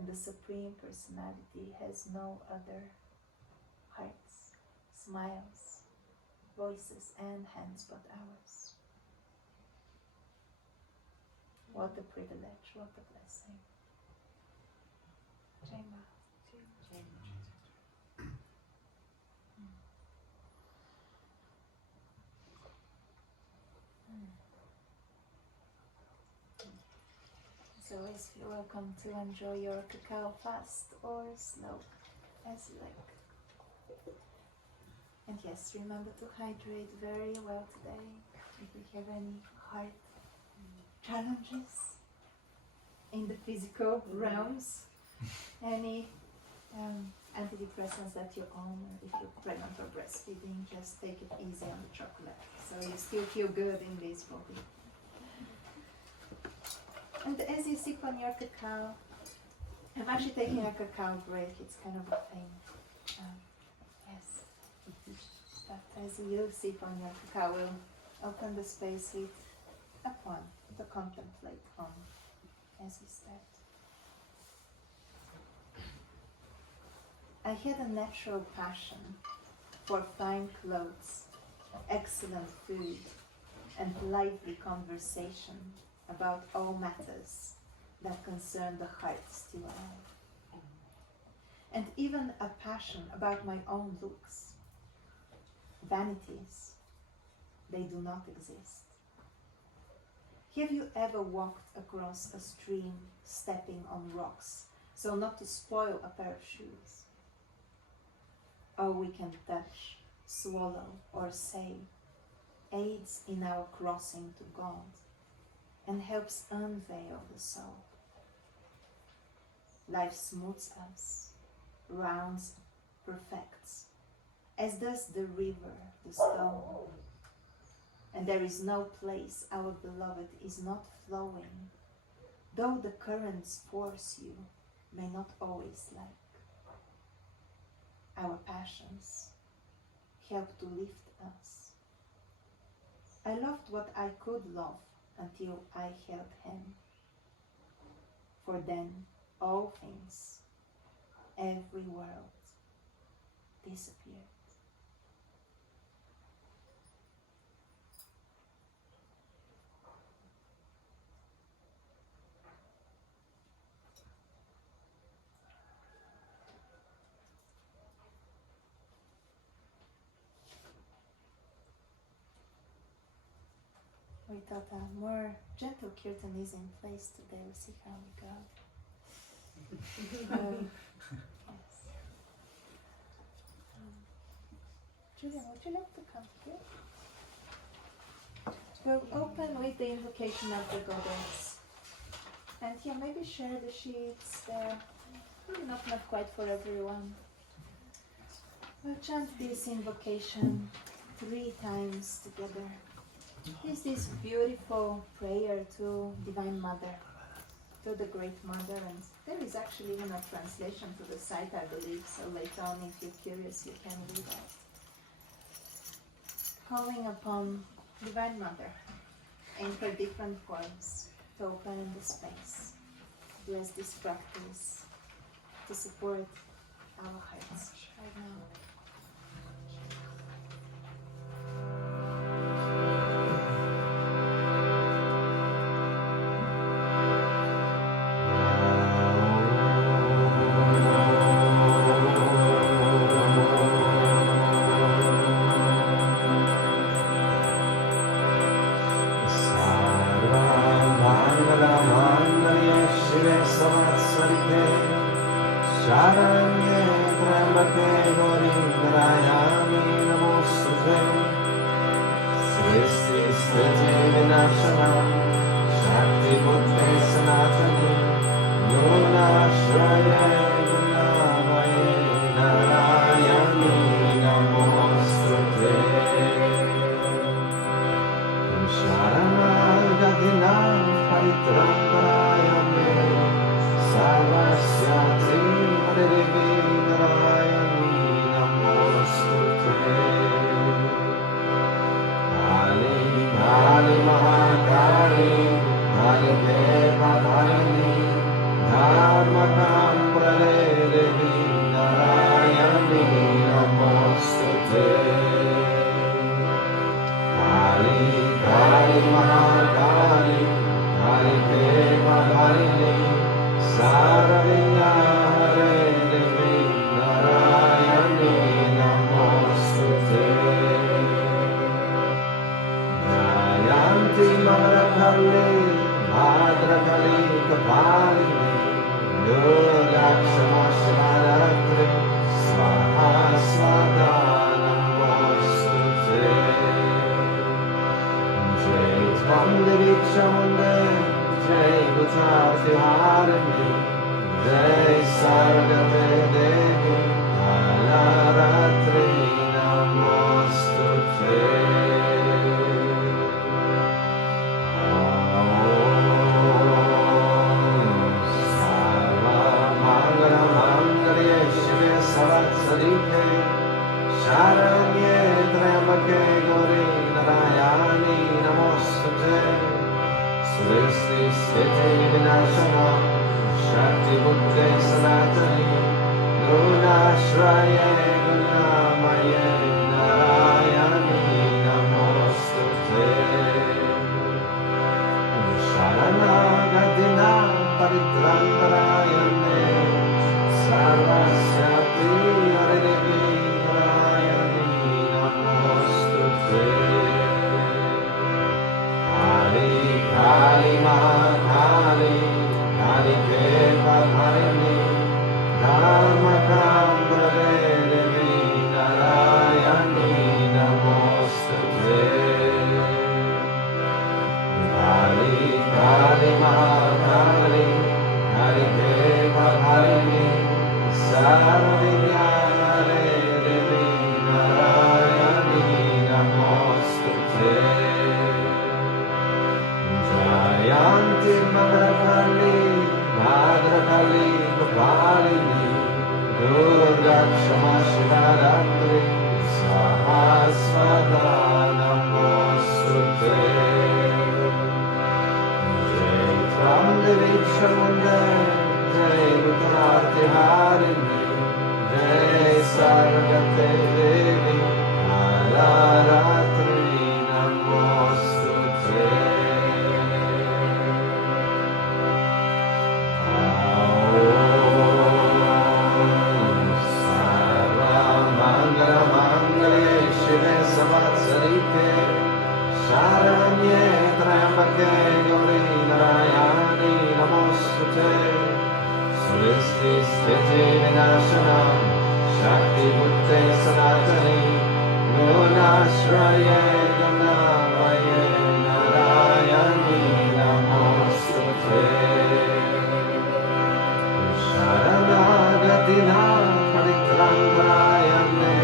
and the Supreme Personality has no other hearts, smiles, voices and hands but ours. What a privilege, what a blessing. Jai Ma. So always feel welcome to enjoy your cacao fast or slow, as you like. And yes, remember to hydrate very well today. If you have any heart challenges in the physical realms, any antidepressants that you own, if you're pregnant or breastfeeding, just take it easy on the chocolate, so you still feel good in this body. And as you sip on your cacao, I'm actually taking a cacao break. It's kind of a thing. Yes. But as you sip on your cacao, we'll open the space with a poem to contemplate on as we start. I had a natural passion for fine clothes, excellent food, and lively conversation about all matters that concern the heart still alive. And even a passion about my own looks. Vanities, they do not exist. Have you ever walked across a stream stepping on rocks so not to spoil a pair of shoes? All we can touch, swallow, or say aids in our crossing to God and helps unveil the soul. Life smooths us, rounds, perfects, as does the river, the stone. And there is no place our beloved is not flowing, though the currents force you may not always like. Our passions help to lift us. I loved what I could love until I held him. For then all things, every world, disappeared. We thought a more gentle kirtan is in place today. We'll see how we go. Yes. Julian, would you like to come here? We'll open with the invocation of the goddess. And yeah, maybe share the sheets there. Maybe not quite for everyone. We'll chant this invocation 3 times together. Is this beautiful prayer to Divine Mother, to the Great Mother, and there is actually even a translation to the site, I believe, so later on if you're curious you can read that. Calling upon Divine Mother in her different forms to open the space. Bless this practice to support our hearts right now. Mahakali, Mahakali, Mahakali, Mahakali, Jai Sargate Devi Kalaratri Namostute. Sarva Mangala Mangalye Shive Sarasarite Sharanye Trambake Gauri Narayani Namostute. Sristi Sthiti Vinashanam Shakti Bhukte Sanatani Gunashraye Gunamaye Narayani Namostute. Sharanagatina Paritrantarayane Sarvasyati Haridevi Narayani Namostute. Kali Kali Mahakali Kali Kepa Harini Dharma Kambare Devi Narayani Namostute. Kali Kali Mahakali Kali Kepa Harini Sarvidyare Devi Narayani Namostute. Jayanti Mangarakali Bhadrakali Gopalini Durga Kshama Shiva Ratri Sahasrata Namostute. Jai Tvam Devi Kshamande Jai Bhutarati Harini Jai Sargate Devi Kalaratri Namostute. Sharanye Trambake Gauri Narayani Namostute. Sristi Sthiti Vinashanam Shakti Bhukte Sanatani Gunashraye Gunamaye Narayani Namostute. Sharanagatina Paritrantarayane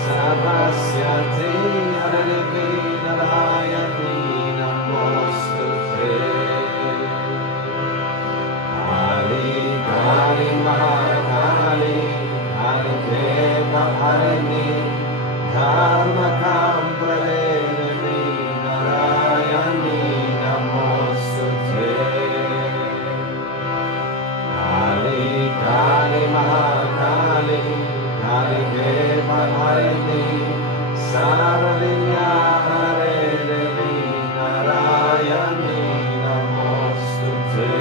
Sarvasyati Haridevi Narayani Namostute. Kali Kali Mahakali Kali Kepa Harini Dharma Kambare Devi Narayani Namostute. Kali Kali Mahakali Kali Kepa Harini Sarvidyare Devi Narayani Namostute.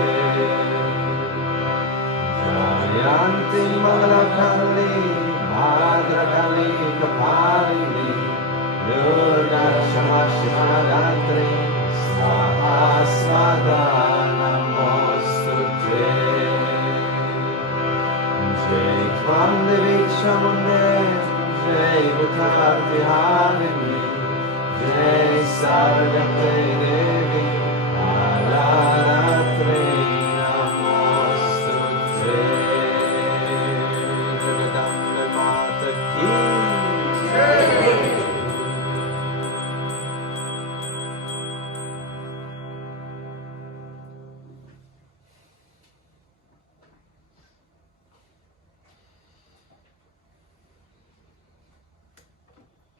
Jayanti Mangalakali Bhadrakali Kapalini Durga Kshama Shiva Ratri Sahasrata Namostute. Jai Tvam Devi Kshamande Jai Bhutarati Harini Jai Sargate Devi Kalaratri Namostute. Jagadambe Mata Ki Jai.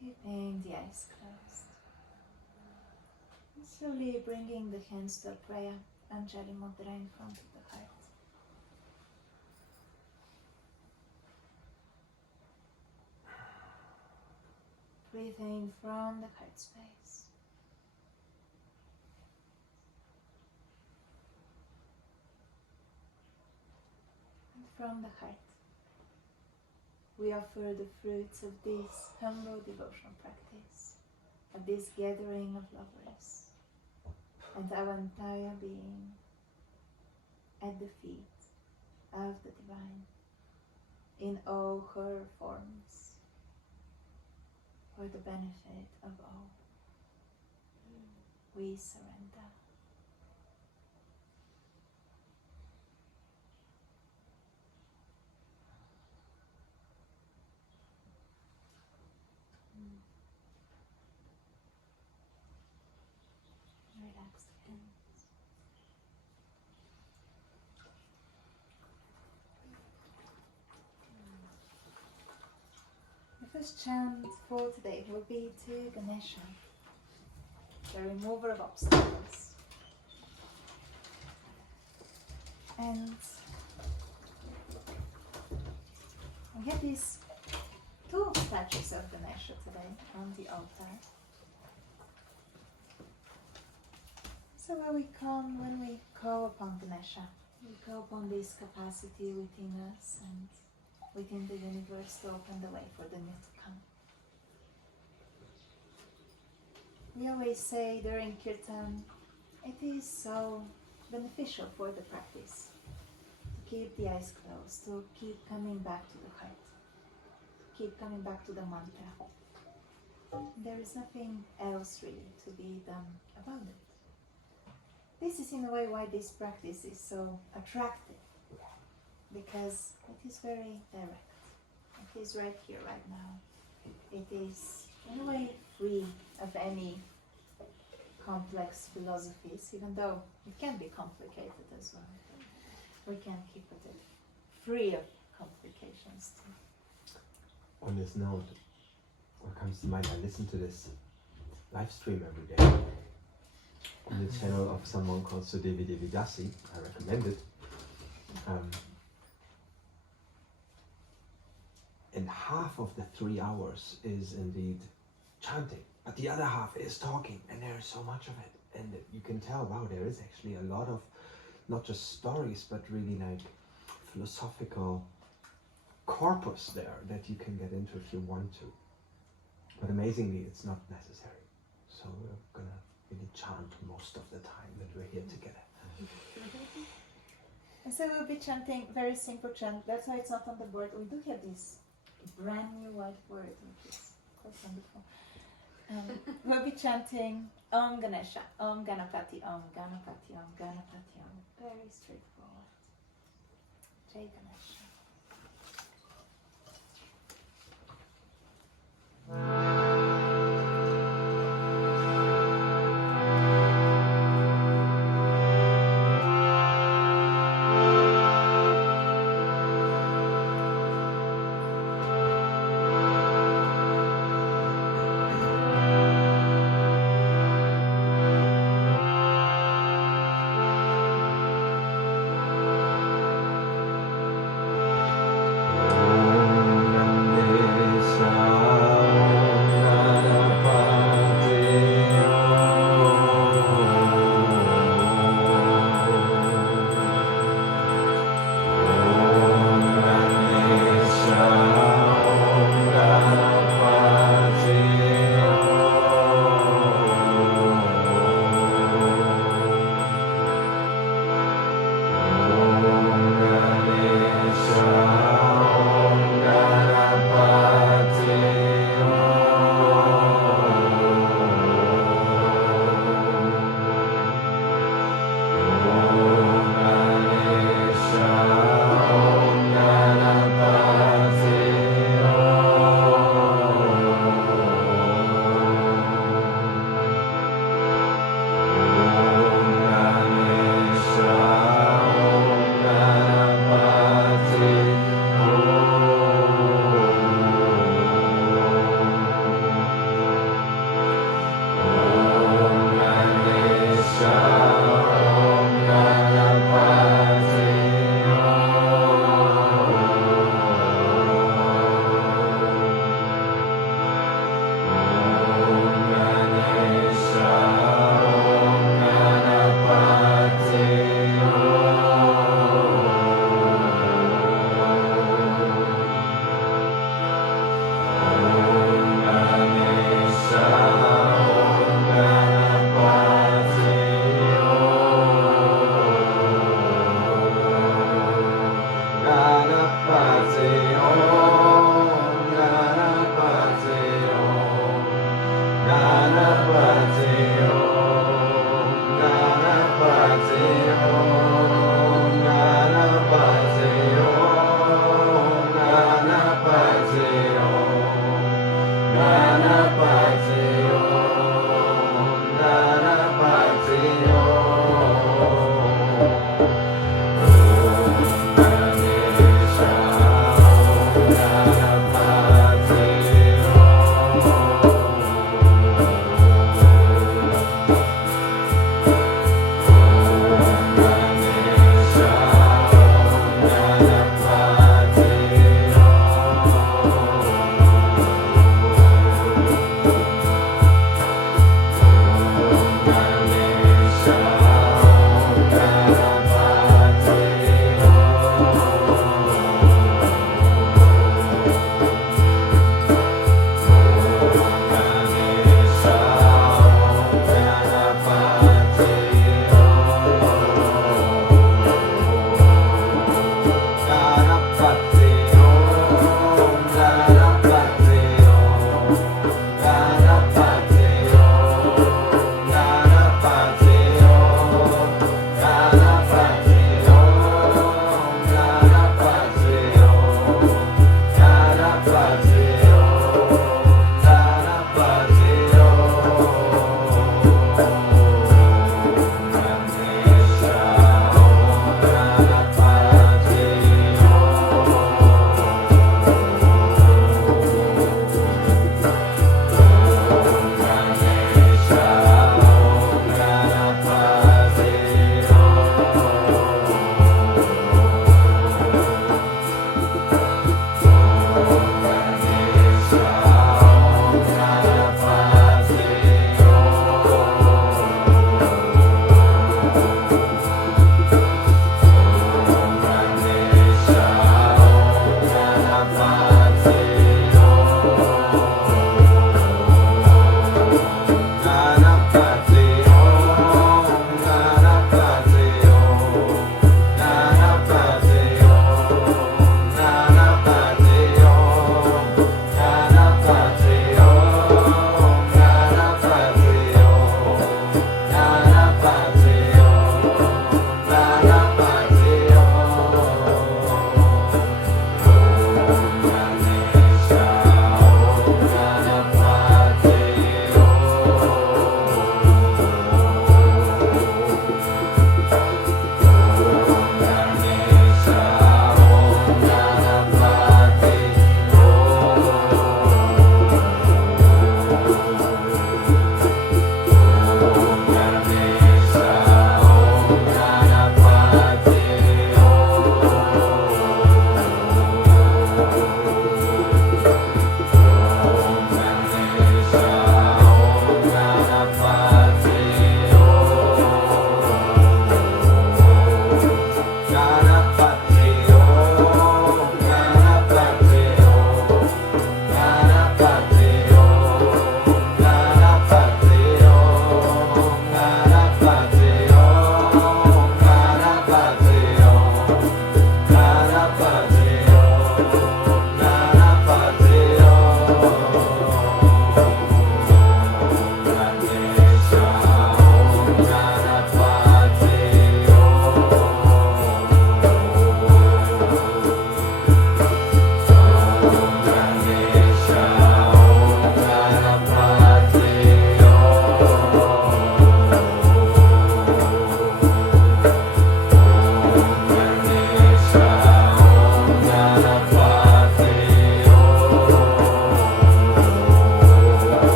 Keeping the eyes closed. Slowly bringing the hands to prayer, Anjali Mudra in front of the heart. Breathe in from the heart space. And from the heart, we offer the fruits of this humble devotional practice, of this gathering of lovers, and our entire being at the feet of the Divine in all her forms, for the benefit of all. We surrender. first chant for today will be to Ganesha, the remover of obstacles. And we have these two statues of Ganesha today on the altar. So when we call upon Ganesha, we call upon this capacity within us and within the universe to open the way for the new to come. We always say during Kirtan, it is so beneficial for the practice to keep the eyes closed, to keep coming back to the heart, to keep coming back to the mantra. There is nothing else really to be done about it. This is in a way why this practice is so attractive, because it is very direct. It is right here, right now. It is in a way free of any complex philosophies, even though it can be complicated as well. We can keep it free of complications too. On this note, what comes to mind, I listen to this live stream every day on the channel of someone called Sudevi Devidasi. I recommend it. And half of the 3 hours is indeed chanting, but the other half is talking, and there is so much of it. And you can tell, wow, there is actually a lot of not just stories, but really like philosophical corpus there that you can get into if you want to. But amazingly, it's not necessary. So we're gonna really chant most of the time that we're here together. And so we'll be chanting very simple chant. That's why it's not on the board. We do have this brand new whiteboard, which is quite wonderful. We'll be chanting Om Ganesha, Om Ganapati, Om Ganapati, Om Ganapati, Om. Very straightforward. Jai Ganesha.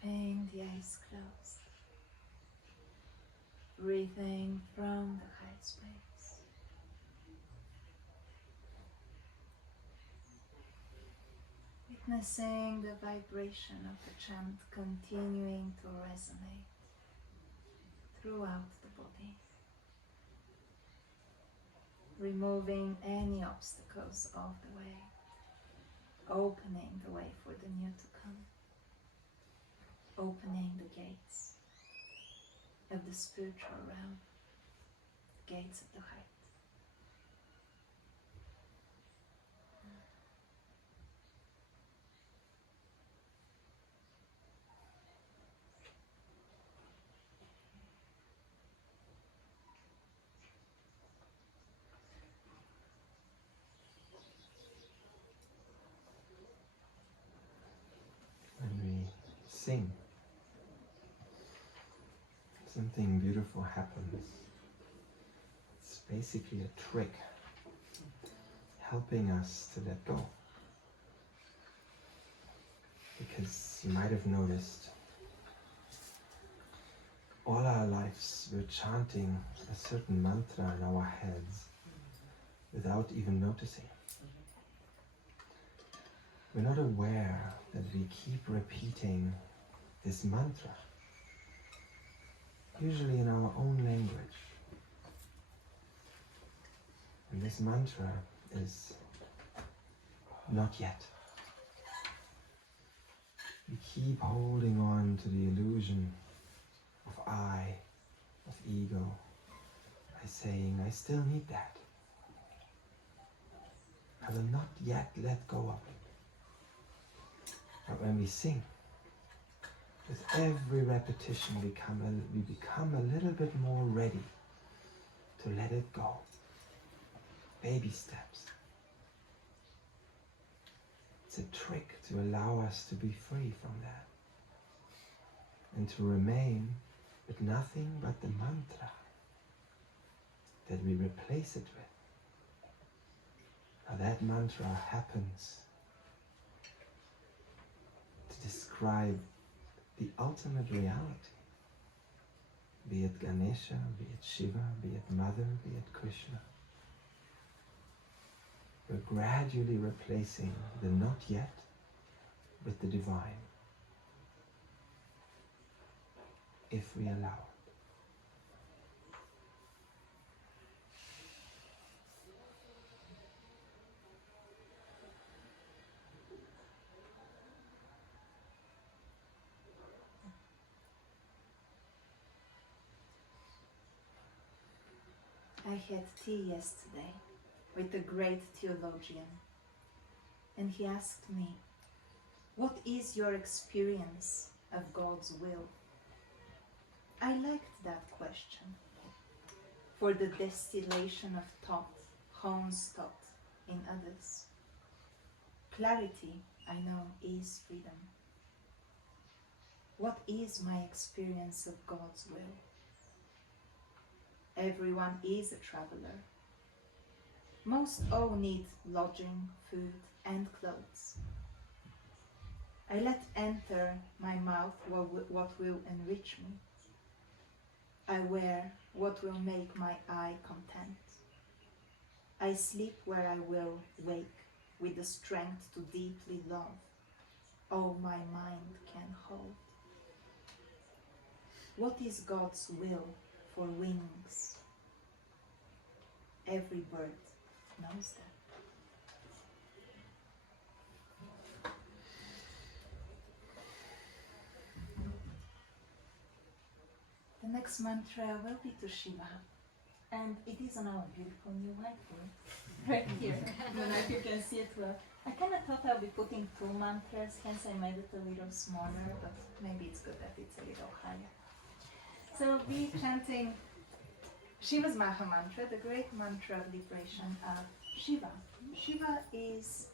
Keeping the eyes closed. Breathing from the high space. Witnessing the vibration of the chant continuing to resonate throughout the body. Removing any obstacles of the way. Opening the way for the new to come. Opening the gates of the spiritual realm, gates of the heart. When we sing, something beautiful happens. It's basically a trick helping us to let go. Because you might have noticed, all our lives we're chanting a certain mantra in our heads without even noticing. We're not aware that we keep repeating this mantra, usually in our own language. And this mantra is not yet. We keep holding on to the illusion of I, of ego, by saying, I still need that. I will not yet let go of it. But when we sing, with every repetition we become a little bit more ready to let it go. Baby steps. It's a trick to allow us to be free from that and to remain with nothing but the mantra that we replace it with. Now that mantra happens to describe the ultimate reality, be it Ganesha, be it Shiva, be it Mother, be it Krishna. We're gradually replacing the not yet with the divine, if we allow it. I had tea yesterday with a great theologian, and he asked me, what is your experience of God's will? I liked that question, for the distillation of thought hones thought in others. Clarity, I know, is freedom. What is my experience of God's will? Everyone is a traveler. Most all need lodging, food, and clothes. I let enter my mouth what will enrich me. I wear what will make my eye content. I sleep where I will wake with the strength to deeply love all my mind can hold. What is God's will for wings? Every bird knows that. The next mantra will be to Shiva, and it is on our beautiful new whiteboard, right here. I don't know if you can see it well. I kind of thought I'll be putting two mantras, hence I made it a little smaller, but maybe it's good that it's a little higher. So we'll be chanting Shiva's Maha Mantra, the great mantra of liberation of Shiva. Shiva is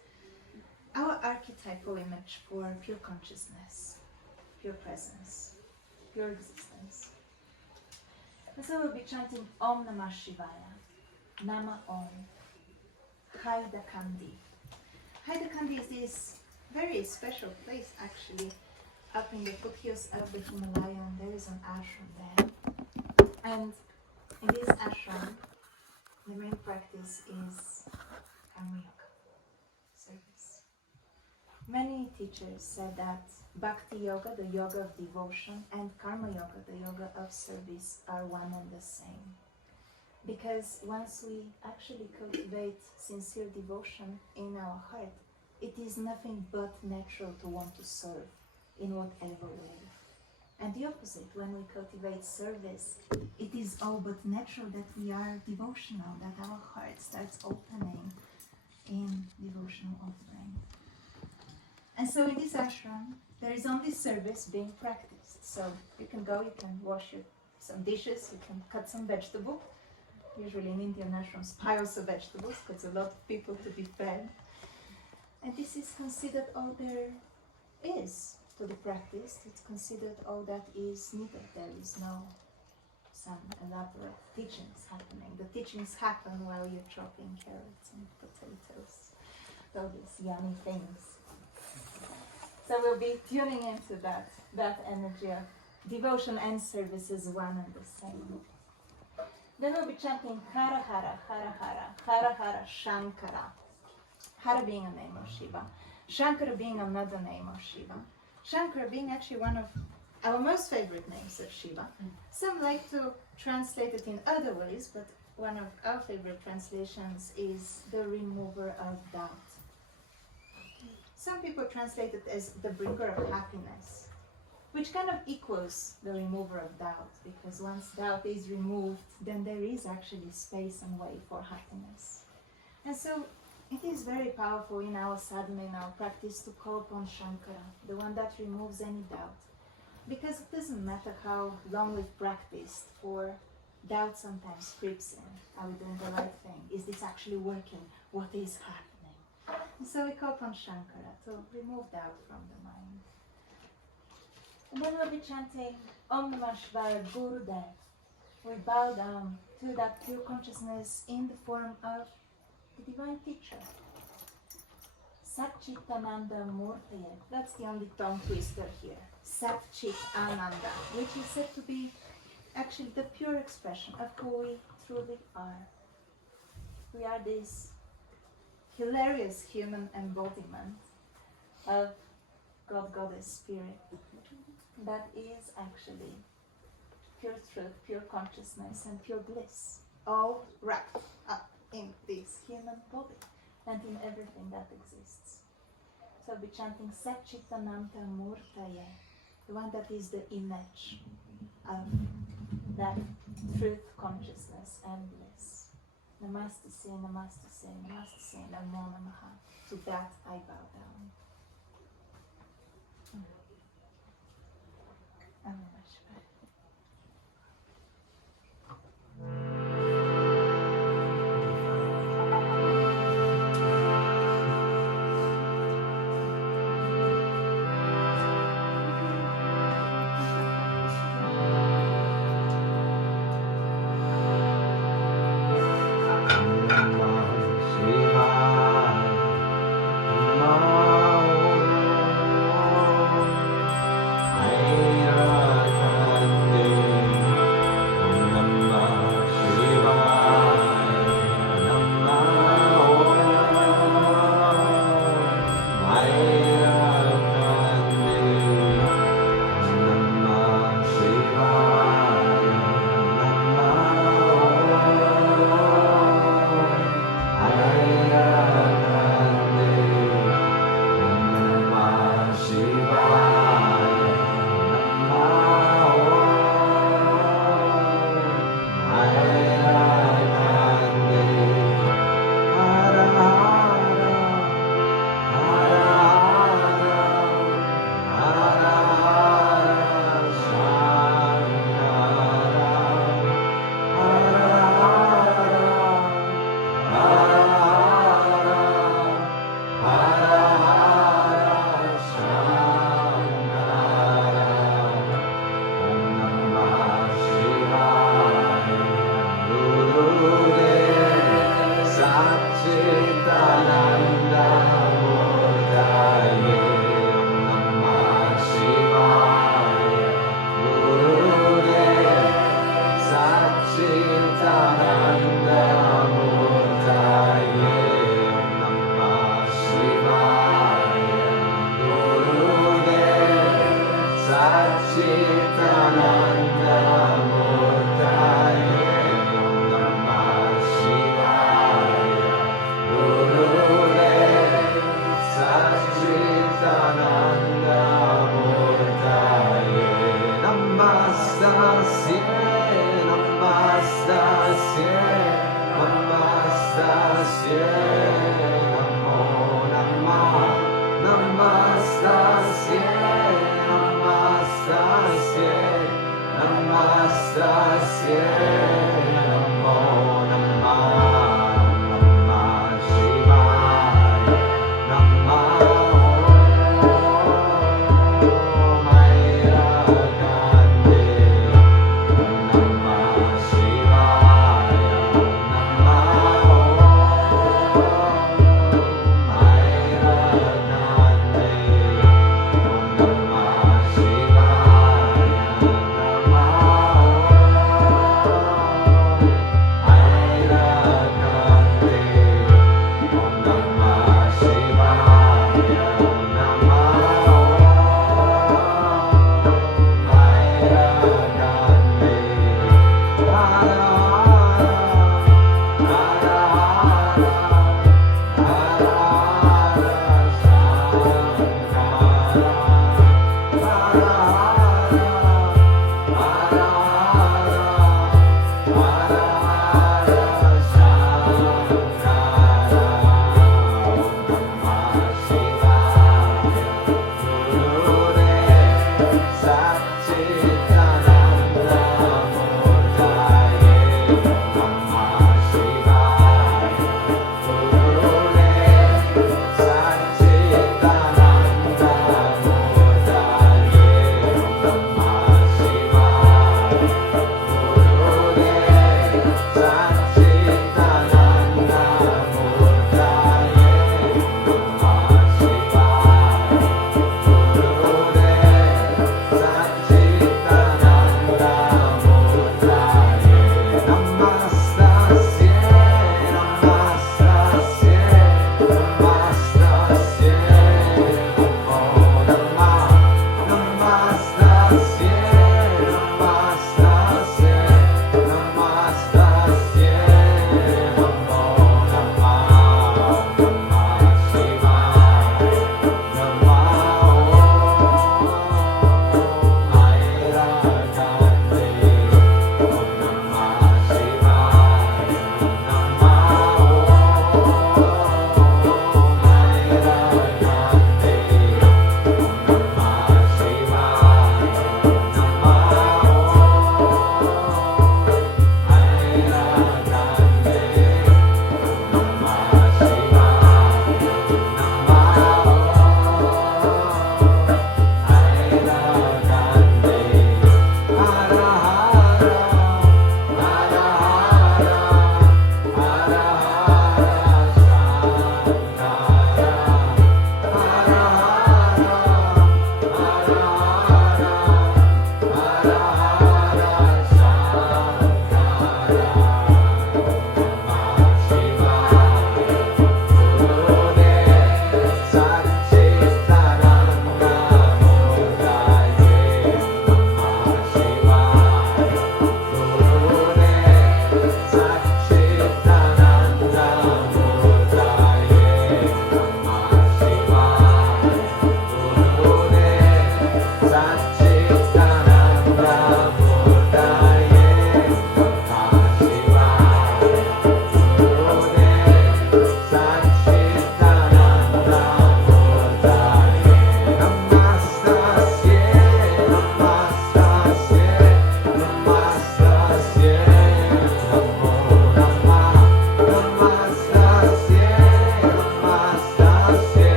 our archetypal image for pure consciousness, pure presence, pure existence. And so we'll be chanting Om Namah Shivaya, Nama Om, Haida Kandi. Haida Kandi is this very special place actually up in the foothills of the Himalaya, and there is an ashram there. And in this ashram, the main practice is karma yoga, service. Many teachers said that bhakti yoga, the yoga of devotion, and karma yoga, the yoga of service, are one and the same. Because once we actually cultivate sincere devotion in our heart, it is nothing but natural to want to serve in whatever way. And the opposite, when we cultivate service, it is all but natural that we are devotional, that our heart starts opening in devotional offering. And so in this ashram, there is only service being practiced. So you can go, you can wash some dishes, you can cut some vegetable. Usually in Indian ashrams, piles of vegetables, because a lot of people to be fed. And this is considered all there is to the practice. It's considered all that is needed. There is no some elaborate teachings happening. The teachings happen while you're chopping carrots and potatoes, all these yummy things. So we'll be tuning into that energy of devotion and service is one and the same. Then we'll be chanting Hara Hara, Hara Hara, Hara Hara Shankara. Hara being a name of Shiva, Shankara being another name of Shiva. Shankara being actually one of our most favorite names of Shiva. Some like to translate it in other ways, but one of our favorite translations is the remover of doubt. Some people translate it as the bringer of happiness, which kind of equals the remover of doubt, because once doubt is removed, then there is actually space and way for happiness. And so it is very powerful in our sadhana, in our practice, to call upon Shankara, the one that removes any doubt. Because it doesn't matter how long we've practiced, for doubt sometimes creeps in. Are we doing the right thing? Is this actually working? What is happening? And so we call upon Shankara to remove doubt from the mind. And then we'll be chanting Om Namah Shivaya Gurudev. We bow down to that pure consciousness in the form of the divine teacher. Sat Chit Ananda Murtaye. That's the only tongue twister here. Sat Chit Ananda, which is said to be actually the pure expression of who we truly are. We are this hilarious human embodiment of God, Goddess, Spirit, that is actually pure truth, pure consciousness, and pure bliss, all wrapped up in this human body and in everything that exists. So I'll be chanting Satchitananta Murtaye, the one that is the image of that truth, consciousness, and bliss. Namaste, namaste, namaste, namo namaha. To that I bow down. Om Namah Shivaya. Hare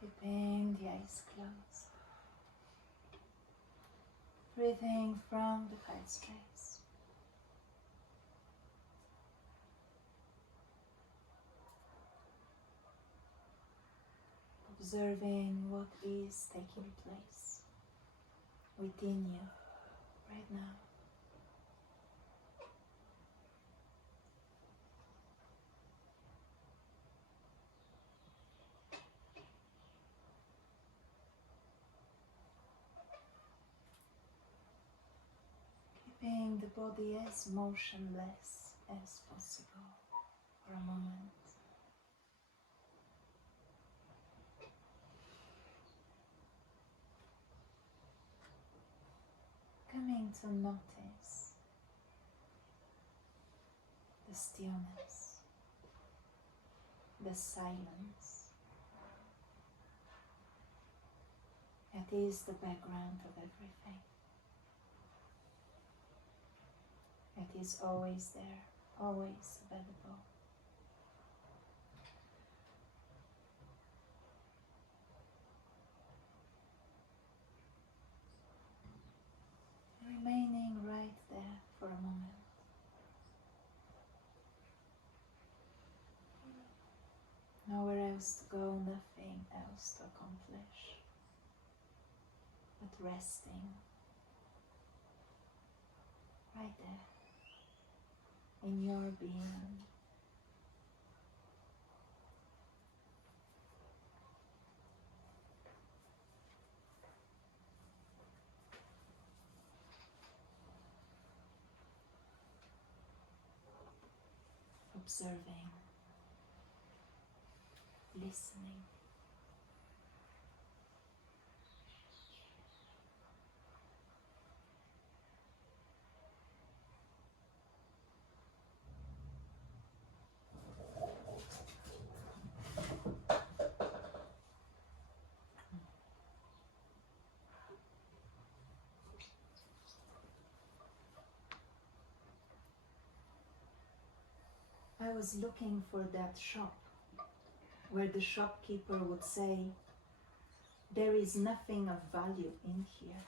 Keeping the eyes closed. Breathing from the heart space. Observing what is taking place within you right now. Keeping the body as motionless as possible for a moment. Coming to notice the stillness, the silence that is the background of everything. It is always there, always available. Remaining right there for a moment. Nowhere else to go, nothing else to accomplish, but resting right there in your being. Observing, listening. I was looking for that shop where the shopkeeper would say, "There is nothing of value in here."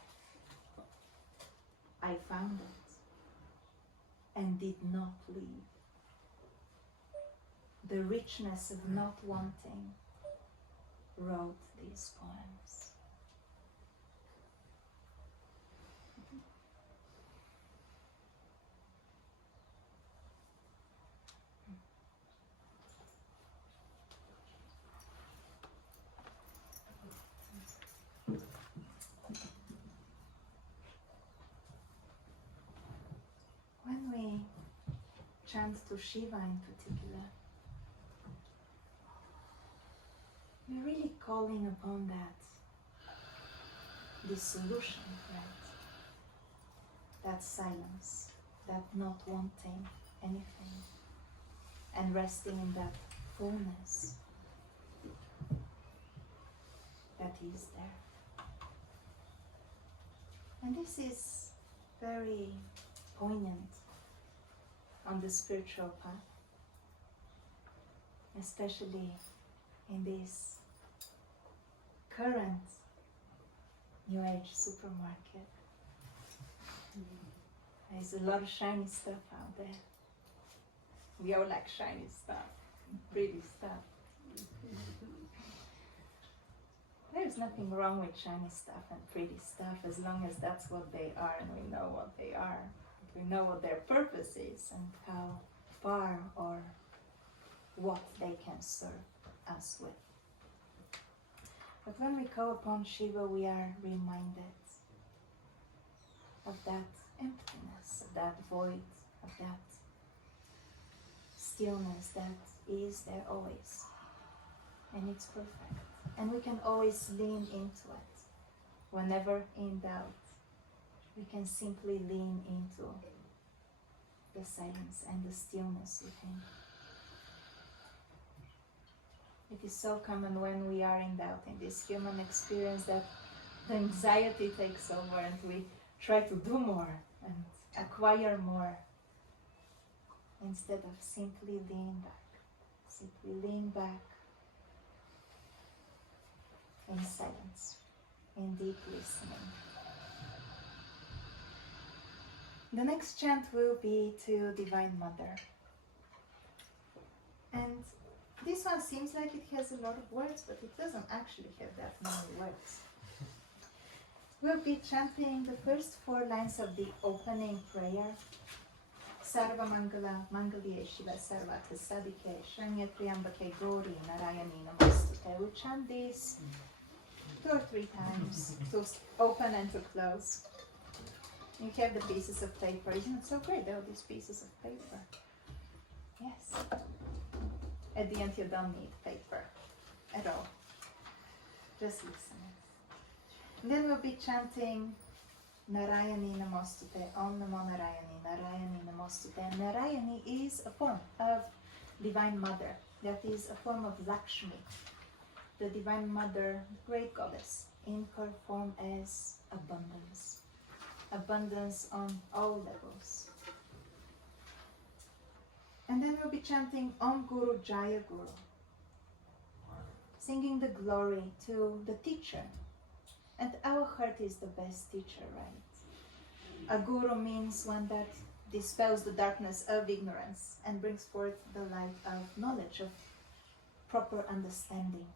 I found it and did not leave. The richness of not wanting wrote these poems. When we chant to Shiva in particular, we're really calling upon that dissolution, right? That silence, that not wanting anything, and resting in that fullness that is there. And this is very poignant on the spiritual path, especially in this current New Age supermarket. There's a lot of shiny stuff out there. We all like shiny stuff, pretty stuff. There's nothing wrong with shiny stuff and pretty stuff as long as that's what they are and we know what they are. We know what their purpose is and how far or what they can serve us with. But when we call upon Shiva, we are reminded of that emptiness, of that void, of that stillness that is there always. And it's perfect. And we can always lean into it. Whenever in doubt, we can simply lean into the silence and the stillness within. It is so common when we are in doubt in this human experience that the anxiety takes over and we try to do more and acquire more instead of simply lean back in silence, in deep listening. The next chant will be to Divine Mother. And this one seems like it has a lot of words, but it doesn't actually have that many words. We'll be chanting the first 4 lines of the opening prayer. Sarva Mangala Mangalye Shiva Sarvata Sadike Shanya Priyambake Gauri Narayani Namostute. We'll chant this 2 or 3 times to open and to close. You have the pieces of paper. Isn't it so great, all these pieces of paper? Yes. At the end you don't need paper at all. Just listen. And then we'll be chanting Narayani Namostute, Om Namo Narayani, Narayani Namostute. And Narayani is a form of Divine Mother. That is a form of Lakshmi, the Divine Mother, great goddess, in her form as abundance. Abundance on all levels. And then we'll be chanting Om Guru Jaya Guru, singing the glory to the teacher. And our heart is the best teacher, right? A guru means one that dispels the darkness of ignorance and brings forth the light of knowledge, of proper understanding.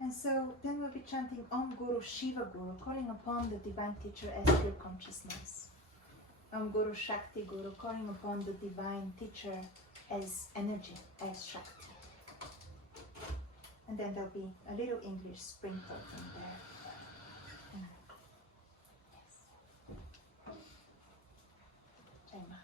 And so then we'll be chanting Om Guru Shiva Guru, calling upon the divine teacher as pure consciousness. Om Guru Shakti Guru, calling upon the divine teacher as energy, as Shakti. And then there'll be a little English sprinkled in there. Yes. Emma.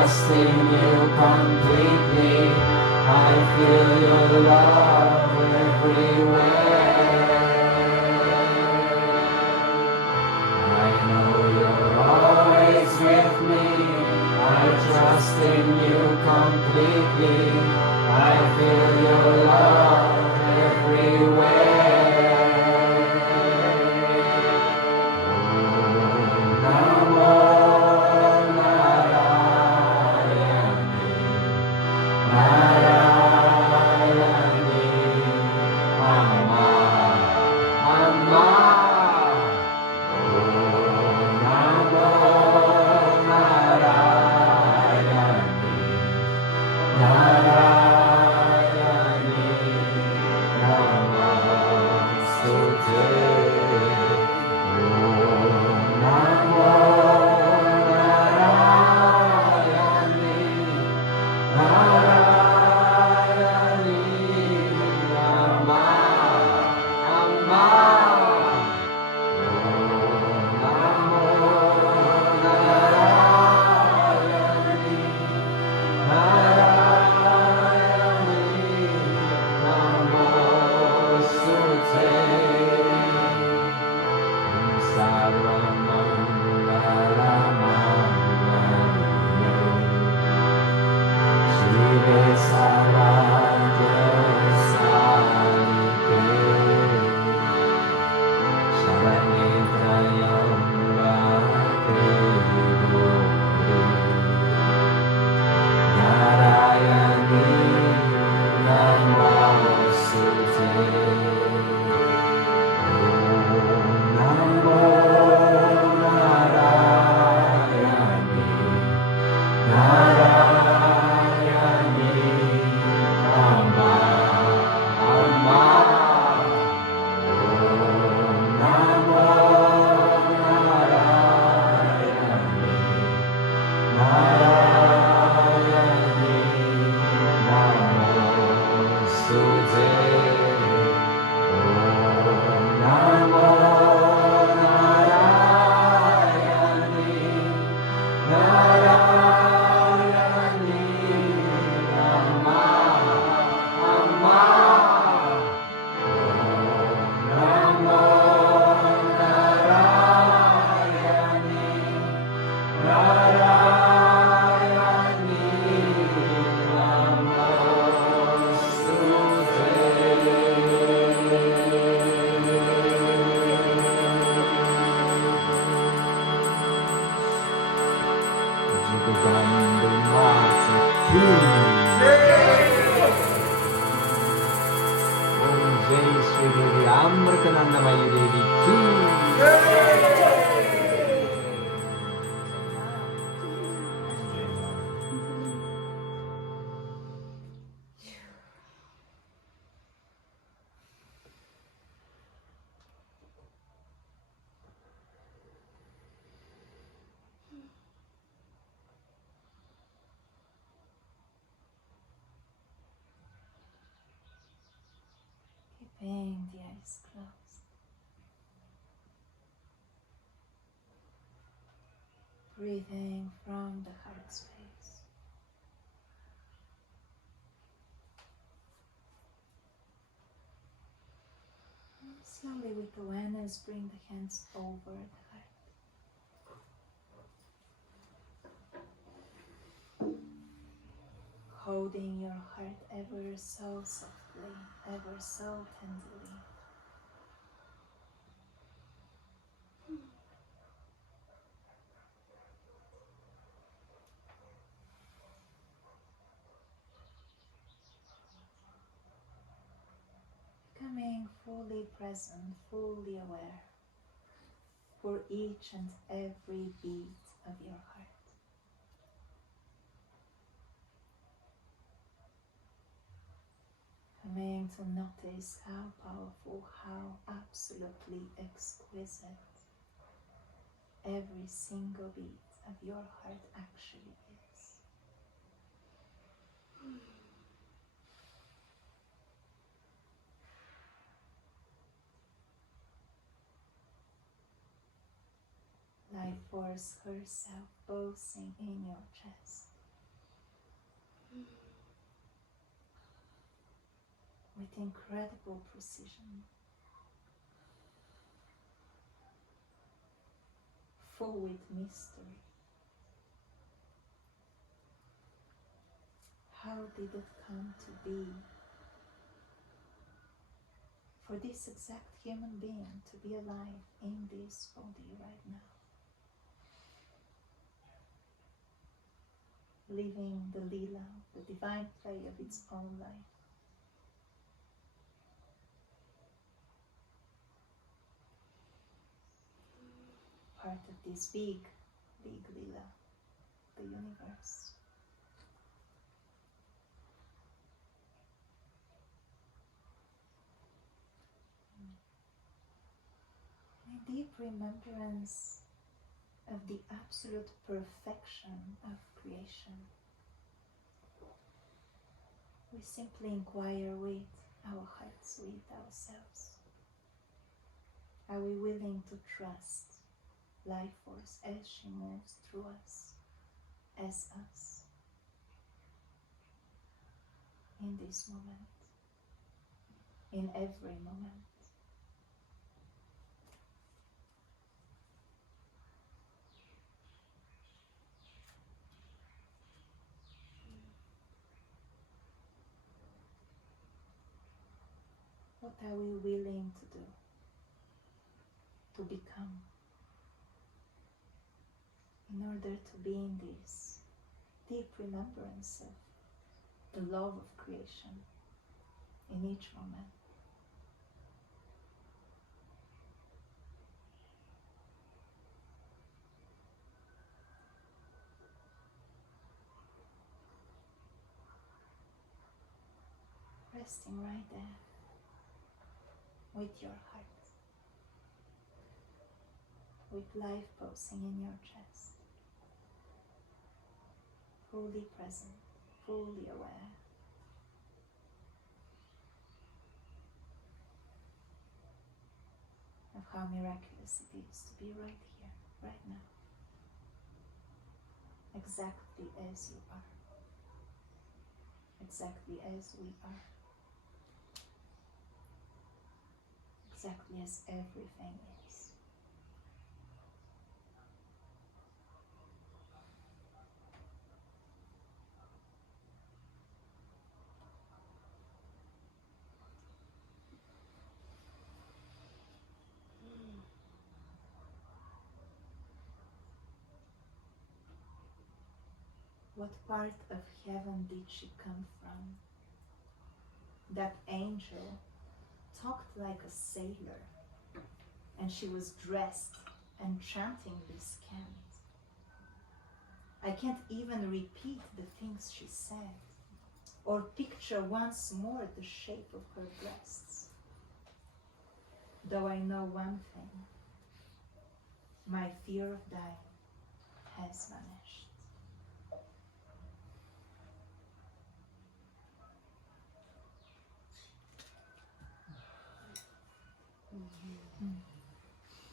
trust in you completely. I feel your love everywhere. I know you're always with me. I trust in you completely. I feel your love everywhere. Keeping the eyes closed. Breathing from the heart space. And slowly with awareness, bring the hands over the heart. Holding your heart ever so softly, ever so tenderly. Becoming fully present, fully aware for each and every beat of your heart. Coming to notice how powerful, how absolutely exquisite every single beat of your heart actually is. Life force herself pulsing in your chest. with incredible precision, full with mystery. How did it come to be for this exact human being to be alive in this body right now? Living the lila, the divine play of its own life. Part of this big, big lila, the universe. A deep remembrance of the absolute perfection of creation. We simply inquire with our hearts, with ourselves. Are we willing to trust life force as she moves through us, as us, in this moment, in every moment? What are we willing to do, to become, in order to be in this deep remembrance of the love of creation in each moment? Resting right there with your heart, with life pulsing in your chest, fully present, fully aware. Of how miraculous it is to be right here, right now, exactly as you are, exactly as we are, exactly as everything is. What part of heaven did she come from? That angel talked like a sailor, and she was dressed and chanting this chant. I can't even repeat the things she said, or picture once more the shape of her breasts. Though I know one thing, my fear of dying has vanished.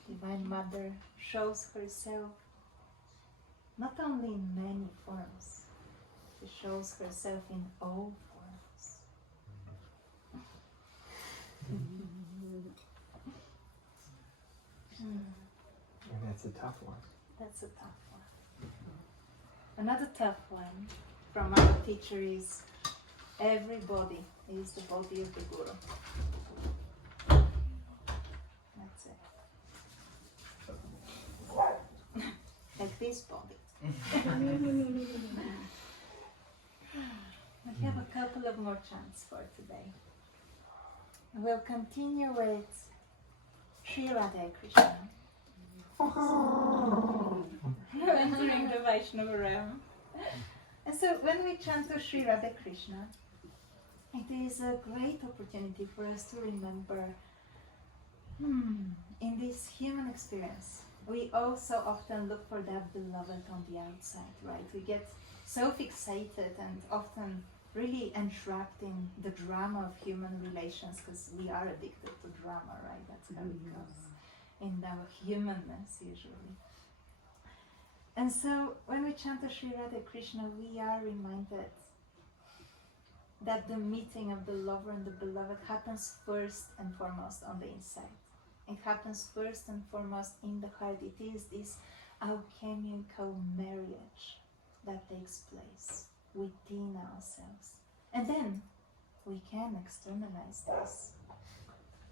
Divine Mother shows herself not only in many forms, she shows herself in all forms. And that's a tough one. That's a tough one. Another tough one from our teacher is, every body is the body of the Guru. That's it. Like this body. We have a couple of more chants for today. We'll continue with Sri Radha Krishna. Entering the Vaishnava realm. And so when we chant to Sri Radha Krishna, it is a great opportunity for us to remember, in this human experience, we also often look for that beloved on the outside, right? We get so fixated and often really entrapped in the drama of human relations, because we are addicted to drama, right? That's how it goes in our humanness usually. And so when we chant to Sri Radha Krishna, we are reminded that the meeting of the lover and the beloved happens first and foremost on the inside. It happens first and foremost in the heart. It is this alchemical marriage that takes place within ourselves. And then we can externalize this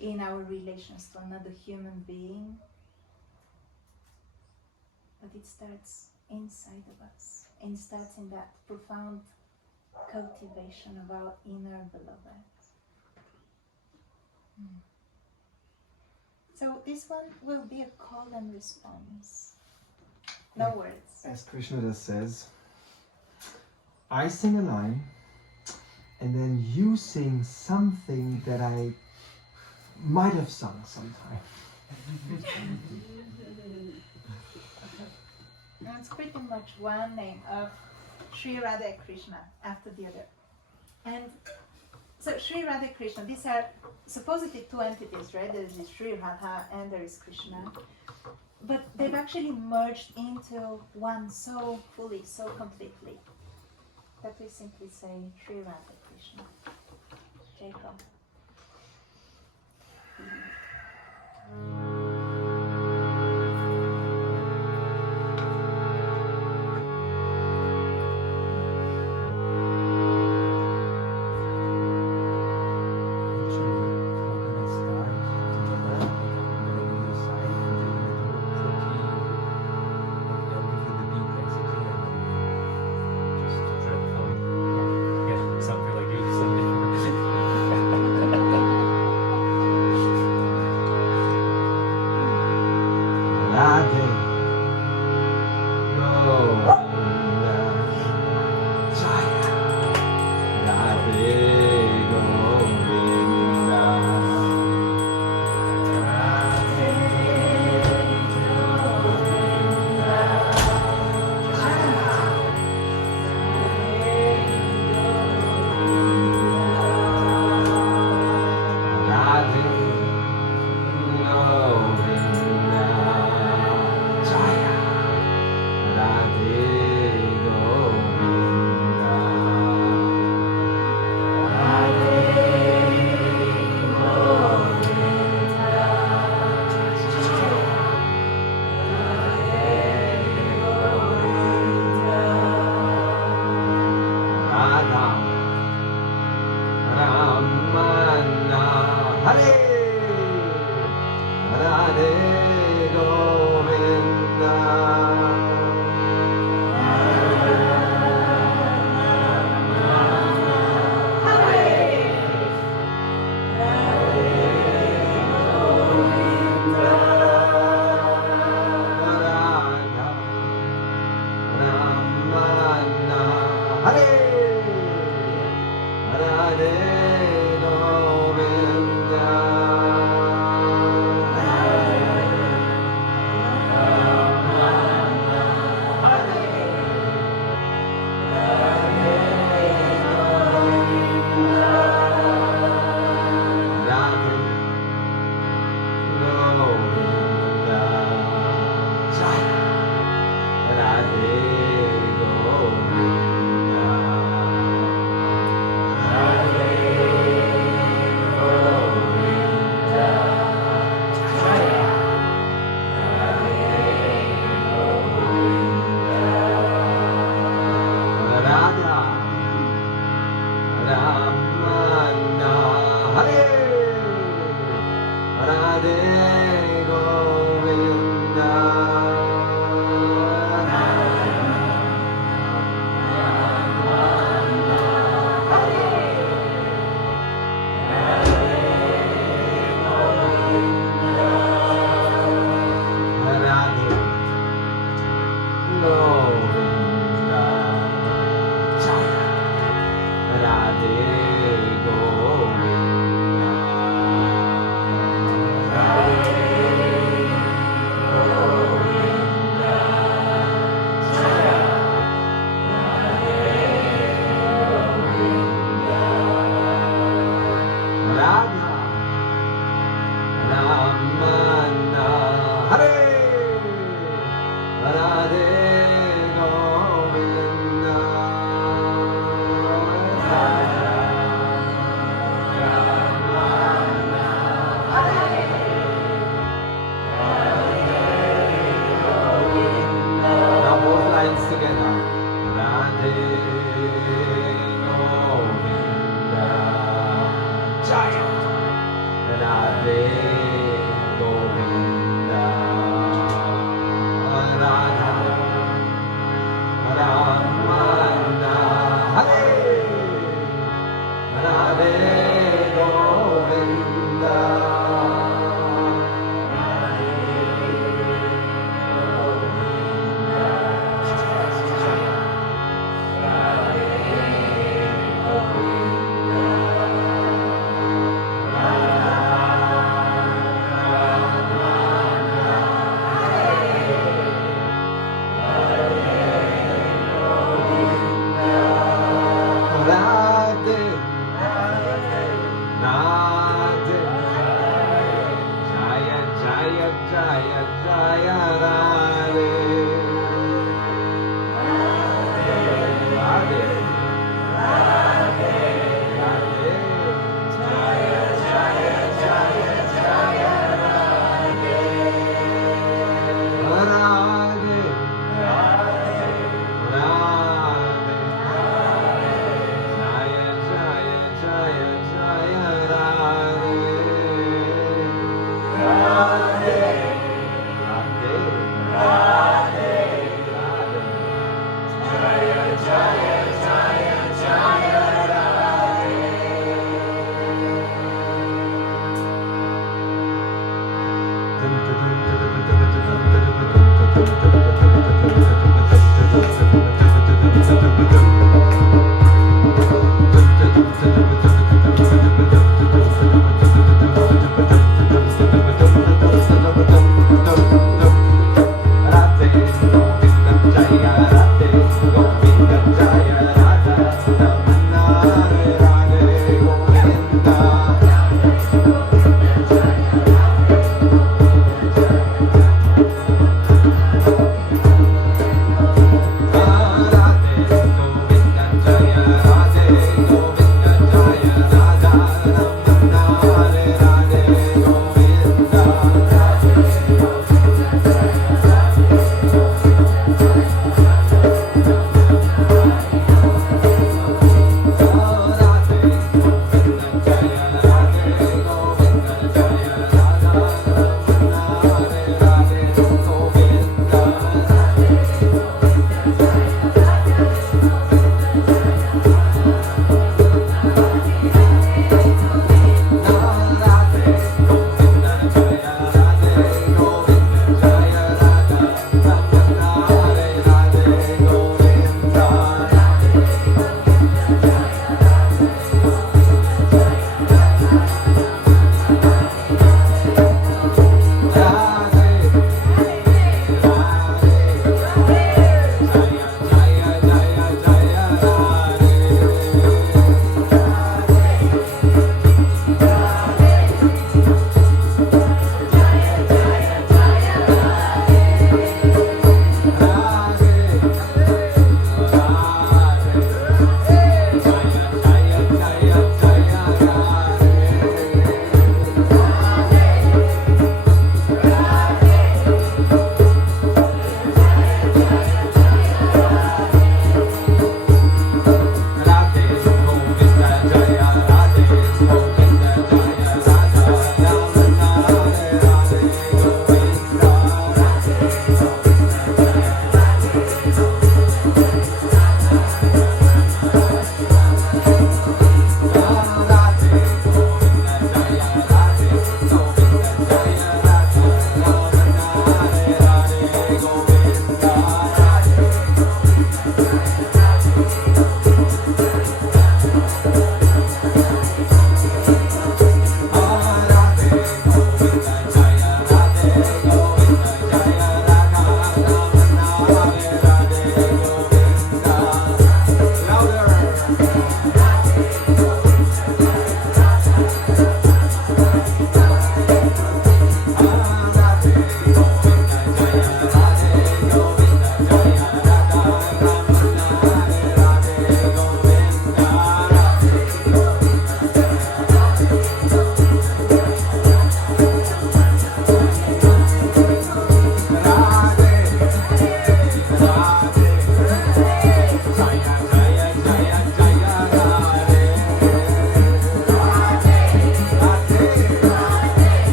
in our relations to another human being. But it starts inside of us. It starts in that profound cultivation of our inner beloved. So this one will be a call and response. No words. As Krishna just says, I sing a line, and then you sing something that I might have sung sometime. It's pretty much one name of Sri Radha and Krishna after the other. And so Sri Radha and Krishna, these are supposedly two entities, right? There is Sri Radha and there is Krishna. But they've actually merged into one so fully, so completely, that we simply say Sri Radha Krishna. Jacob.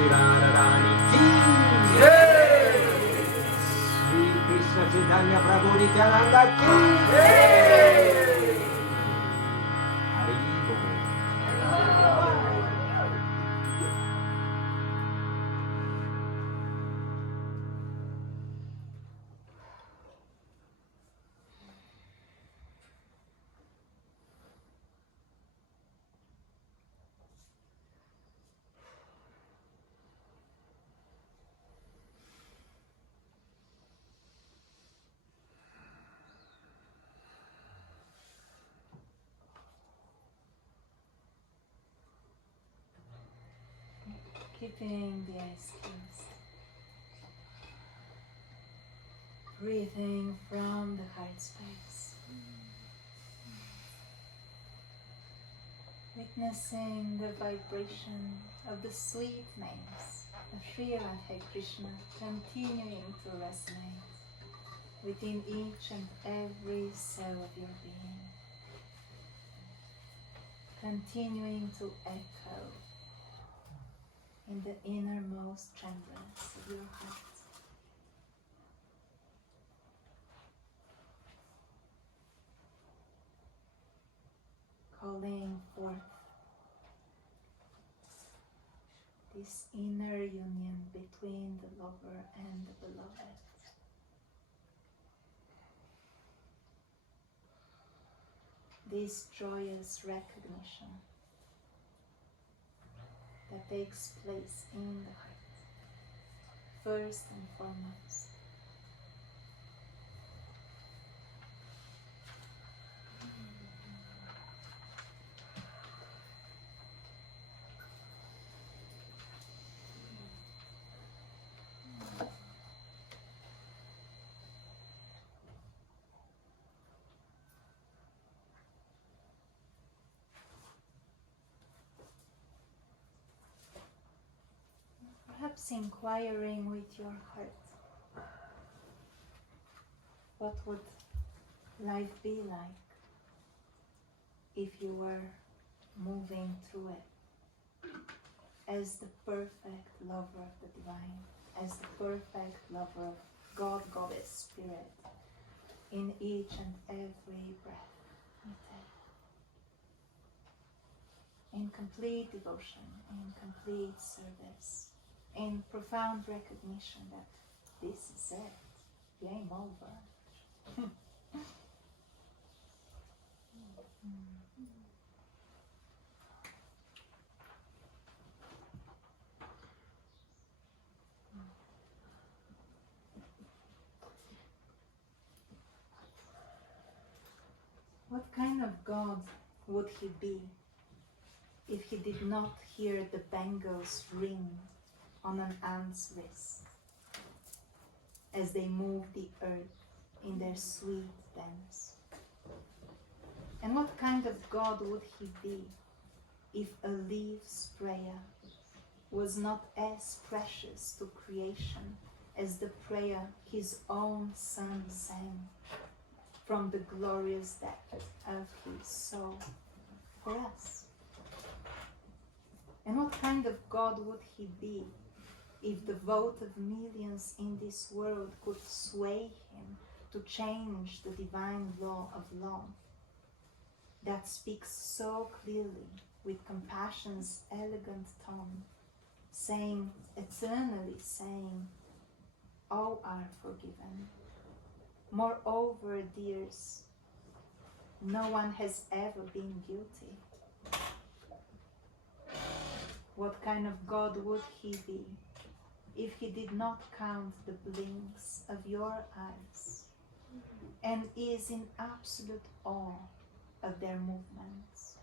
Shri Radharani ki jai. Shri Krishna Chaitanya Prabhu Nityananda ki jai. Hari Bol. Keeping the eyes closed. Breathing from the heart space. Witnessing the vibration of the sweet names of Sri Radha Krishna continuing to resonate within each and every cell of your being. Continuing to echo in the innermost chambers of your heart. Calling forth this inner union between the lover and the beloved. This joyous recognition that takes place in the heart, first and foremost. Perhaps inquiring with your heart, what would life be like if you were moving through it as the perfect lover of the divine, as the perfect lover of God, Goddess, Spirit, in each and every breath you take, in complete devotion, in complete service, in profound recognition that this is it, game over. What kind of God would he be if he did not hear the bangles ring on an ant's wrist as they move the earth in their sweet dance? And what kind of God would he be if a leaf's prayer was not as precious to creation as the prayer his own Son sang from the glorious depth of his soul for us? And what kind of God would he be if the vote of millions in this world could sway him to change the divine law of law that speaks so clearly with compassion's elegant tone, saying, eternally saying, all are forgiven. Moreover, dears, no one has ever been guilty. What kind of God would he be if he did not count the blinks of your eyes and is in absolute awe of their movements?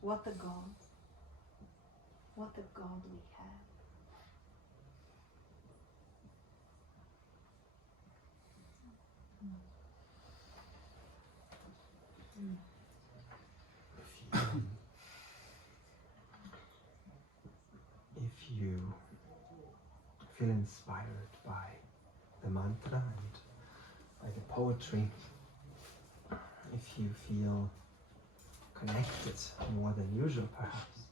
What a God! What a God we have! If you feel inspired by the mantra and by the poetry, if you feel connected more than usual perhaps,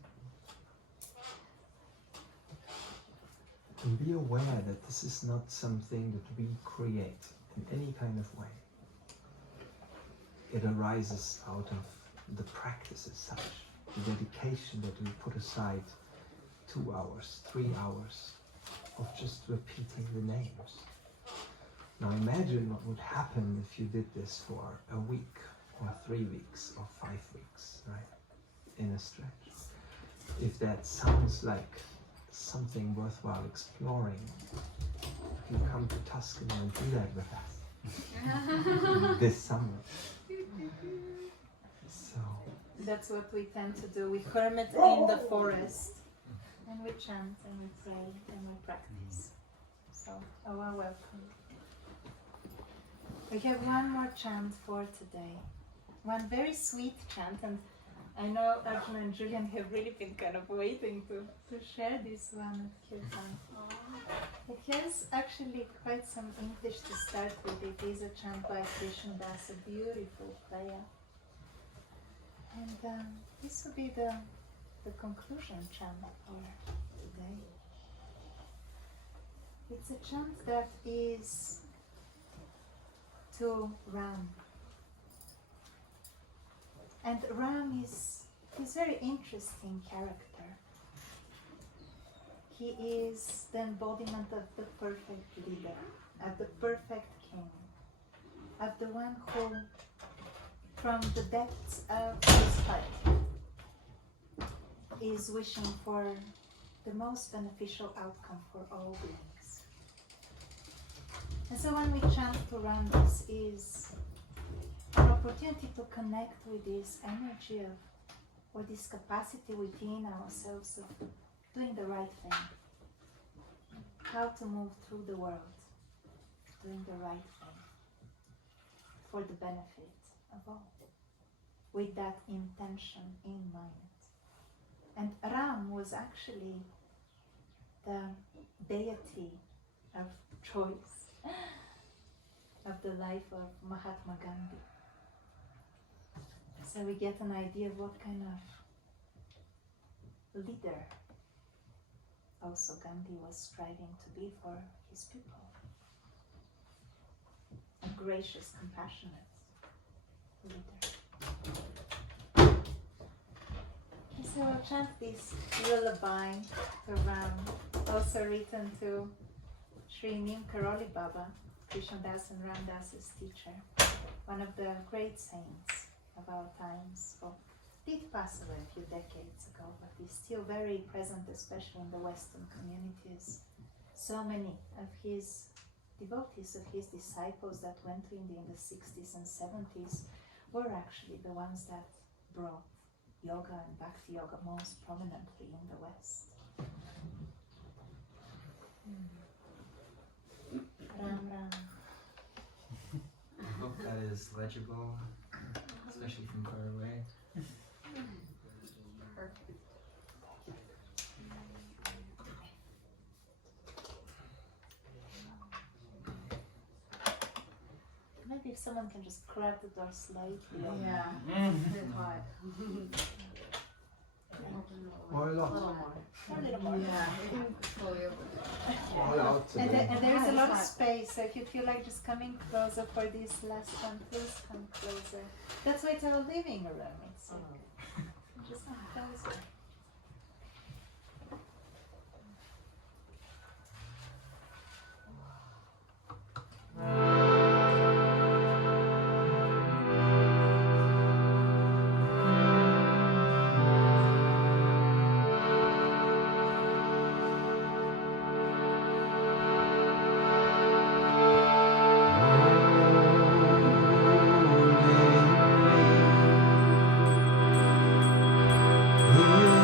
And be aware that this is not something that we create in any kind of way. It arises out of the practice as such, the dedication that we put aside 2 hours, 3 hours of just repeating the names. Now imagine what would happen if you did this for a week or 3 weeks or 5 weeks, right? In a stretch. If that sounds like something worthwhile exploring, you come to Tuscany and do that with us this summer. So that's what we tend to do. We hermit in the forest and we chant and we pray and we practice. So, welcome. We have one more chant for today. One very sweet chant, and I know Arjuna and Julian have really been kind of waiting to share this one at Kirtan. It has actually quite some English to start with. It is a chant by Krishna Das, a beautiful player. And this will be the conclusion chant for today. It's a chant that is to Ram. And Ram is very interesting character. He is the embodiment of the perfect leader, of the perfect king, of the one who, from the depths of his heart, is wishing for the most beneficial outcome for all beings. And so when we chant to Ram, this is an opportunity to connect with this energy of, or this capacity within ourselves of doing the right thing. How to move through the world, doing the right thing for the benefit of all, with that intention in mind. And Ram was actually the deity of choice of the life of Mahatma Gandhi. So we get an idea of what kind of leader also Gandhi was striving to be for his people. A gracious, compassionate leader. So I'll chant this lullaby to Ram, also written to Sri Nim Karoli Baba, Krishnadas and Ramdas's teacher, one of the great saints of our times, who did pass away a few decades ago, but is still very present, especially in the Western communities. So many of his devotees, of his disciples that went to India in the 60s and 70s were actually the ones that brought yoga and bhakti yoga most prominently in the West. Ram Ram. I hope that is legible, especially from far away. Perfect. Maybe if someone can just crack the door slightly. Yeah. It's a bit hot. or a lot. A little more. A little more. Yeah, you can fully open it. All out And, today. and there is a lot of It's space, so if you feel like just coming closer for this last one, please come closer. That's why it's our living room. It's like, just come closer. Oh,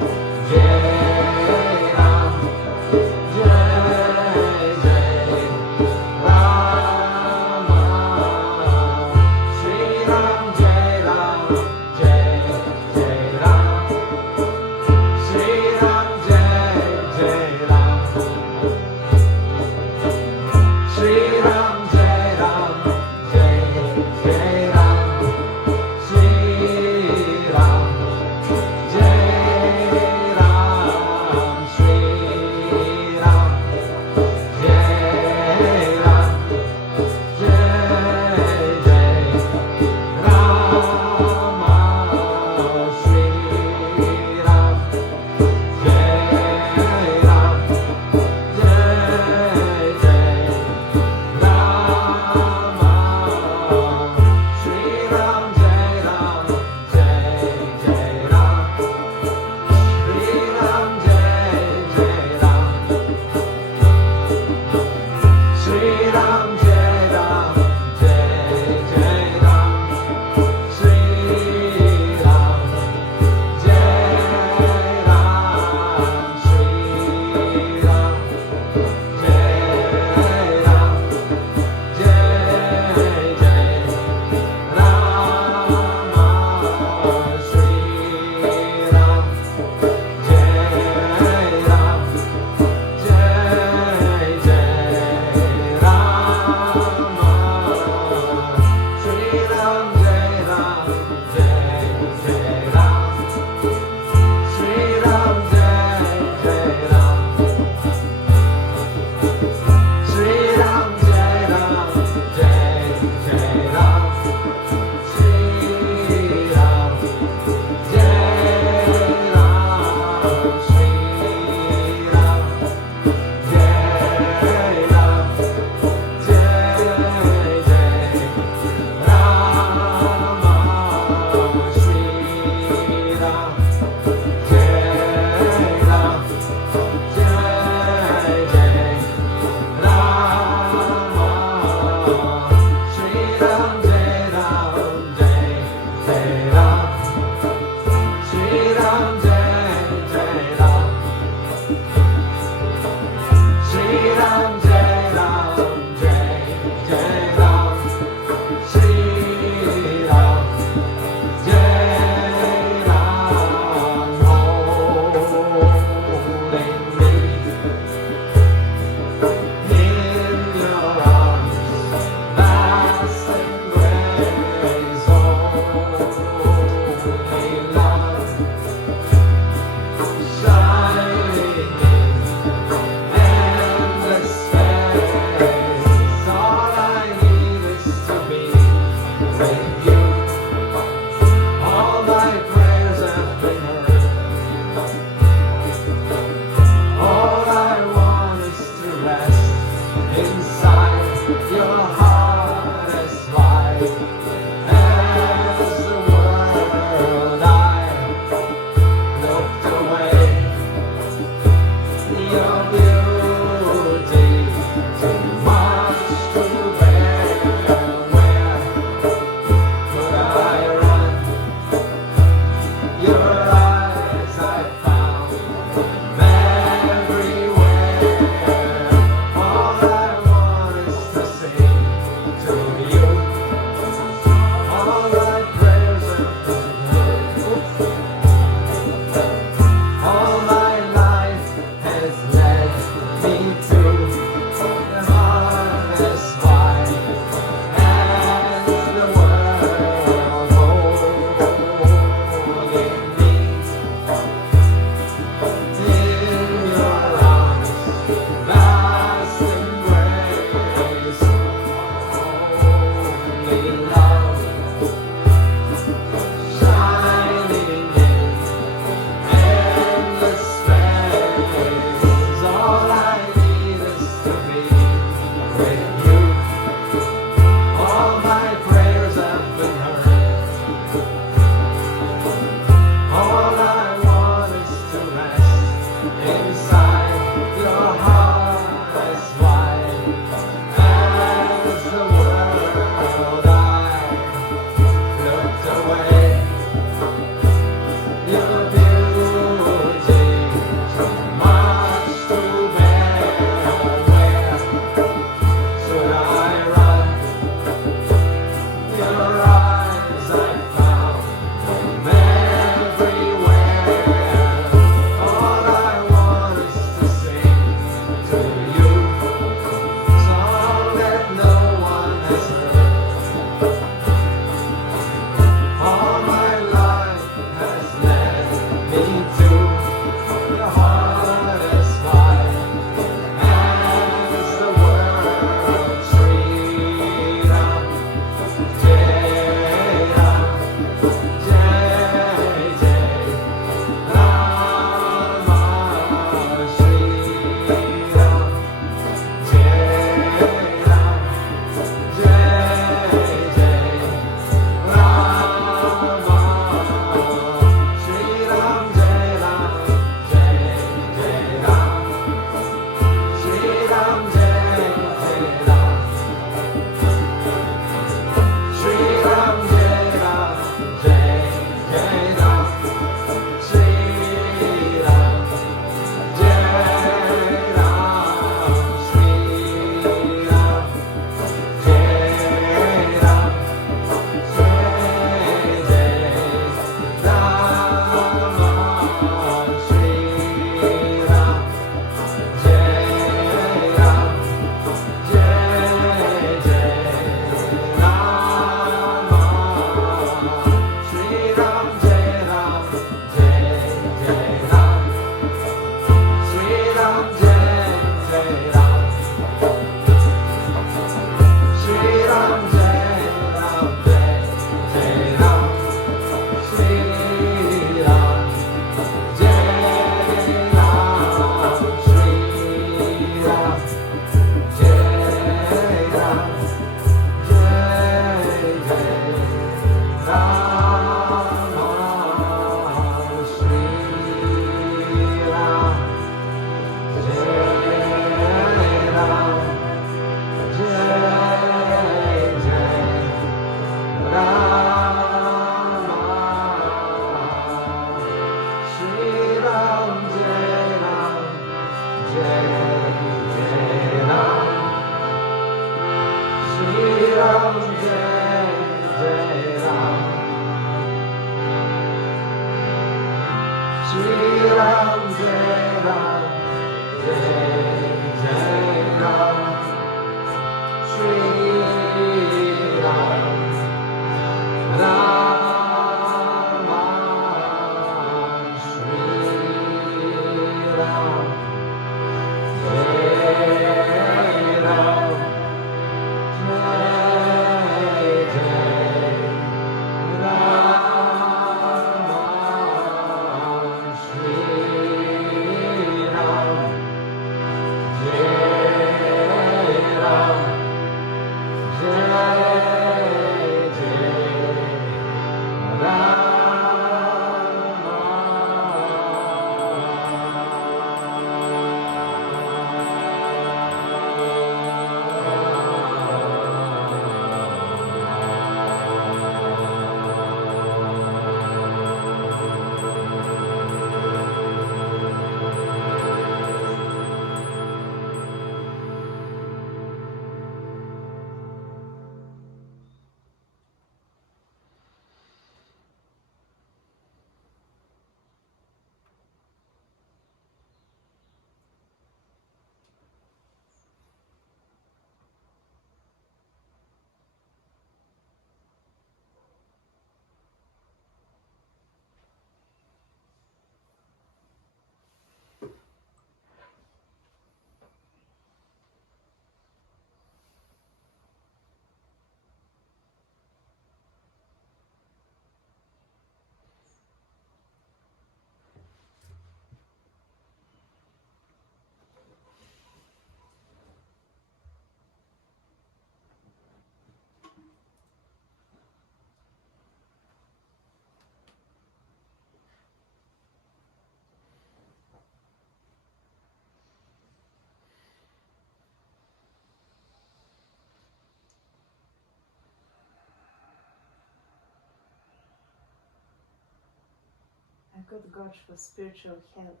A good gauge for spiritual health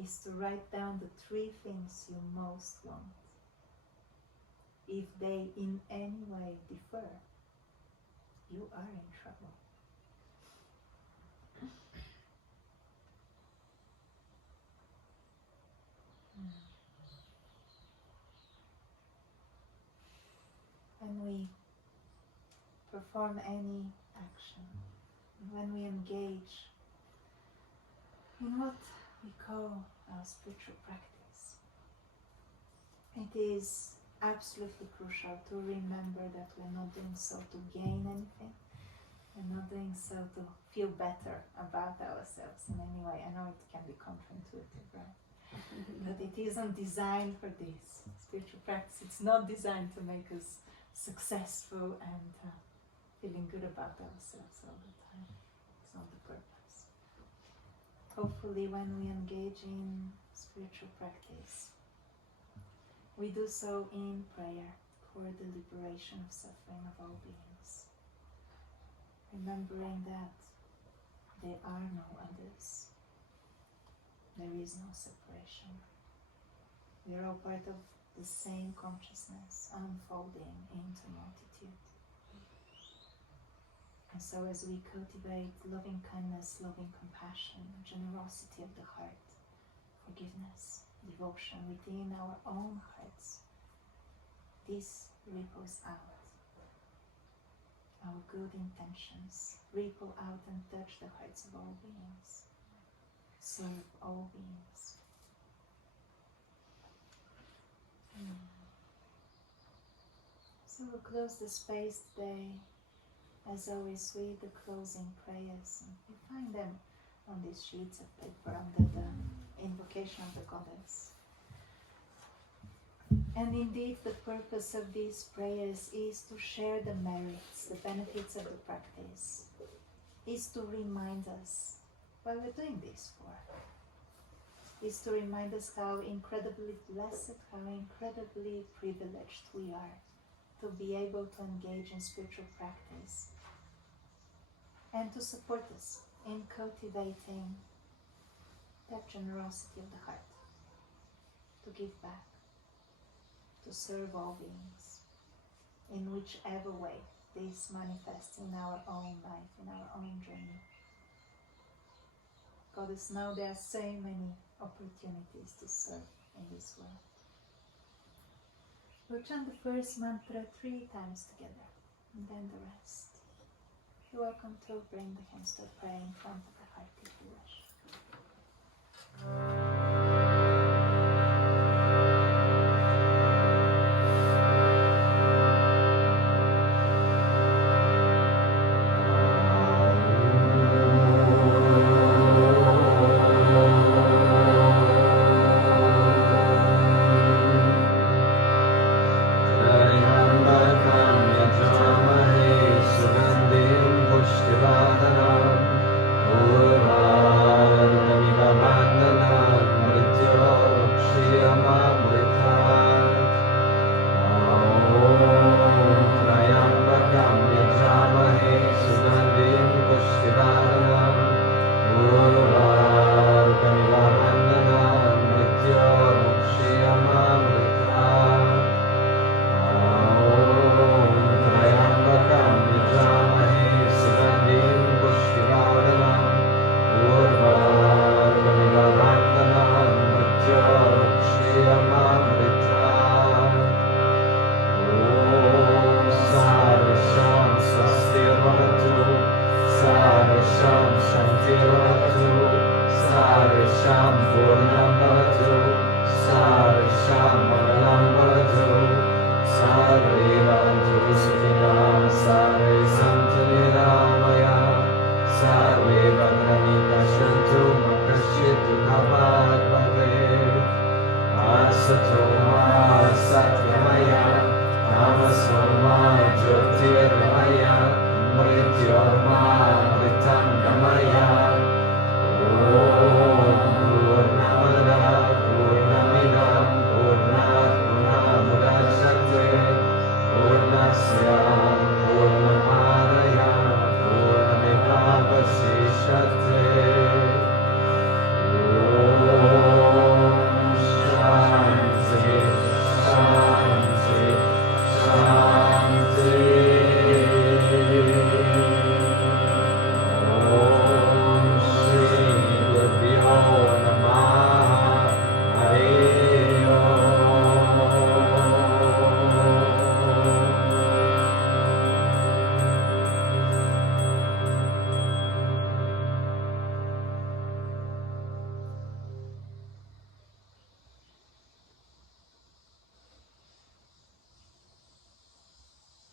is to write down the 3 things you most want. If they in any way differ, you are in trouble. When we perform any action, when we engage in what we call our spiritual practice, it is absolutely crucial to remember that we're not doing so to gain anything. We're not doing so to feel better about ourselves in any way. I know it can be counterintuitive, right? But it isn't designed for this. Spiritual practice, it's not designed to make us successful and feeling good about ourselves all the time. It's not the purpose. Hopefully when we engage in spiritual practice, we do so in prayer for the liberation of suffering of all beings, remembering that there are no others. There is no separation. We are all part of the same consciousness unfolding into multitude. And so as we cultivate loving kindness, loving compassion, generosity of the heart, forgiveness, devotion within our own hearts, this ripples out. Our good intentions ripple out and touch the hearts of all beings, serve all beings. So we'll close the space today, as always, with the closing prayers. And you find them on these sheets of paper under the invocation of the goddess. And indeed, the purpose of these prayers is to share the merits, the benefits of the practice, is to remind us what we're doing this for, is to remind us how incredibly blessed, how incredibly privileged we are to be able to engage in spiritual practice, and to support us in cultivating that generosity of the heart, to give back, to serve all beings, in whichever way this manifests in our own life, in our own journey. Goddess, now there are so many opportunities to serve in this world. We'll chant the first mantra 3 times together, and then the rest. You're welcome to bring the hands to pray in front of the heart if you wish.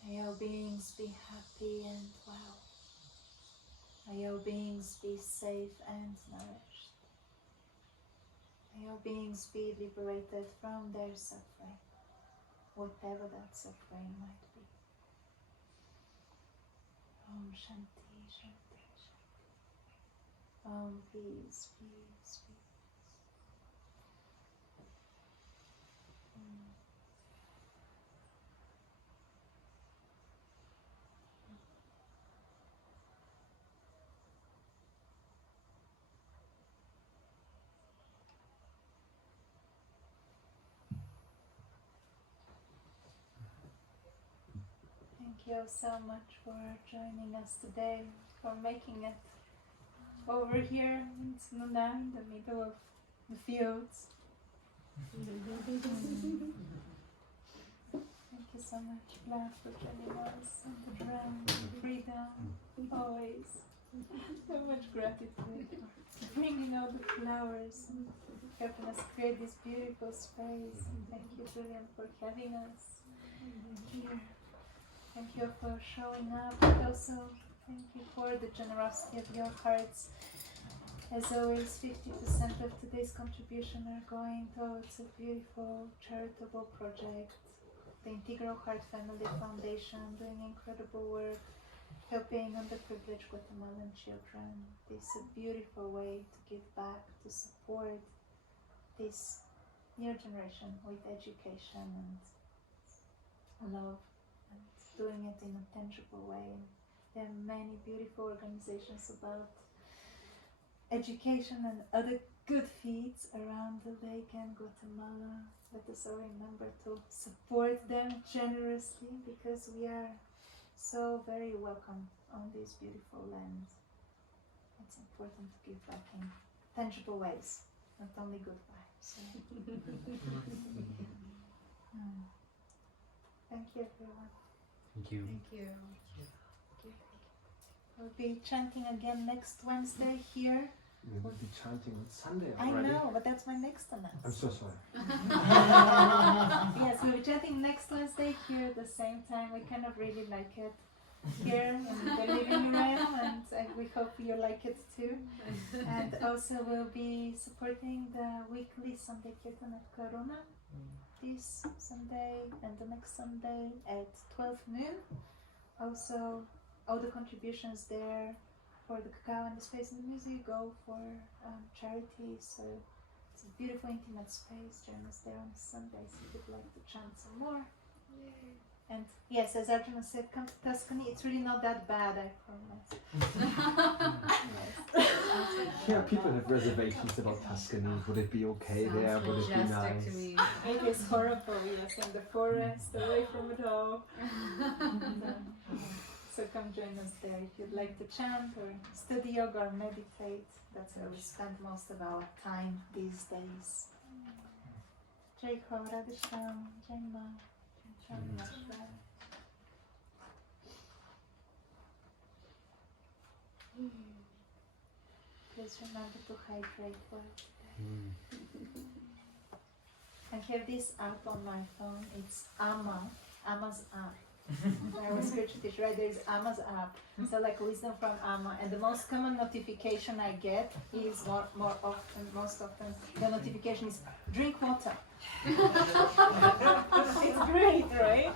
May all beings be happy and well. May all beings be safe and nourished. May all beings be liberated from their suffering, whatever that suffering might be. Om Shanti, Shanti, Shanti. Om peace, peace, peace. Thank you so much for joining us today, for making it over here in Sununa, in the middle of the fields. Thank you so much, Vlad, for joining us on the drum, freedom, always. So much gratitude for bringing all the flowers and helping us create this beautiful space. And thank you, Julian, for having us here. Thank you for showing up, and also thank you for the generosity of your hearts. As always, 50% of today's contribution are going towards a beautiful charitable project, the Integral Heart Family Foundation, doing incredible work, helping underprivileged Guatemalan children. This is a beautiful way to give back, to support this new generation with education and love. Doing it in a tangible way. There are many beautiful organizations about education and other good feats around the lake and Guatemala. Let us all remember to support them generously, because we are so very welcome on this beautiful land. It's important to give back in tangible ways, not only good vibes. Thank you, everyone. Thank you. Thank you. We'll be chanting again next Wednesday here. We will be chanting on Sunday I already. know, but that's my next announcement. I'm so sorry. Yes, we'll be chanting next Wednesday here at the same time. We kind of really like it here in the living room, and we hope you like it too. And also we'll be supporting the weekly Sunday Kirtan at Karuna this Sunday and the next Sunday at 12 noon. Also, all the contributions there for the Cacao and the space and the music go for charity. So it's a beautiful, intimate space. Join us there on Sundays if you'd like to chant some more. Yay. And yes, as Arjuna said, come to Tuscany. It's really not that bad, I promise. Yes. Yeah, people have reservations about Tuscany. Would it be okay there? Would it be nice? To me. It is horrible, yes, in the forest, away from it all. So come join us there if you'd like to chant or study yoga or meditate. That's where we spend most of our time these days. Jai Ho, Radhe Shyam, Jai Ma, Jai Namaskar. Please remember to hydrate well today. I have this app on my phone. It's Amma's app. I was spiritual teacher, right? There's Amma's app. So like wisdom from Amma. And the most common notification I get is most often, the notification is drink water. It's great, right?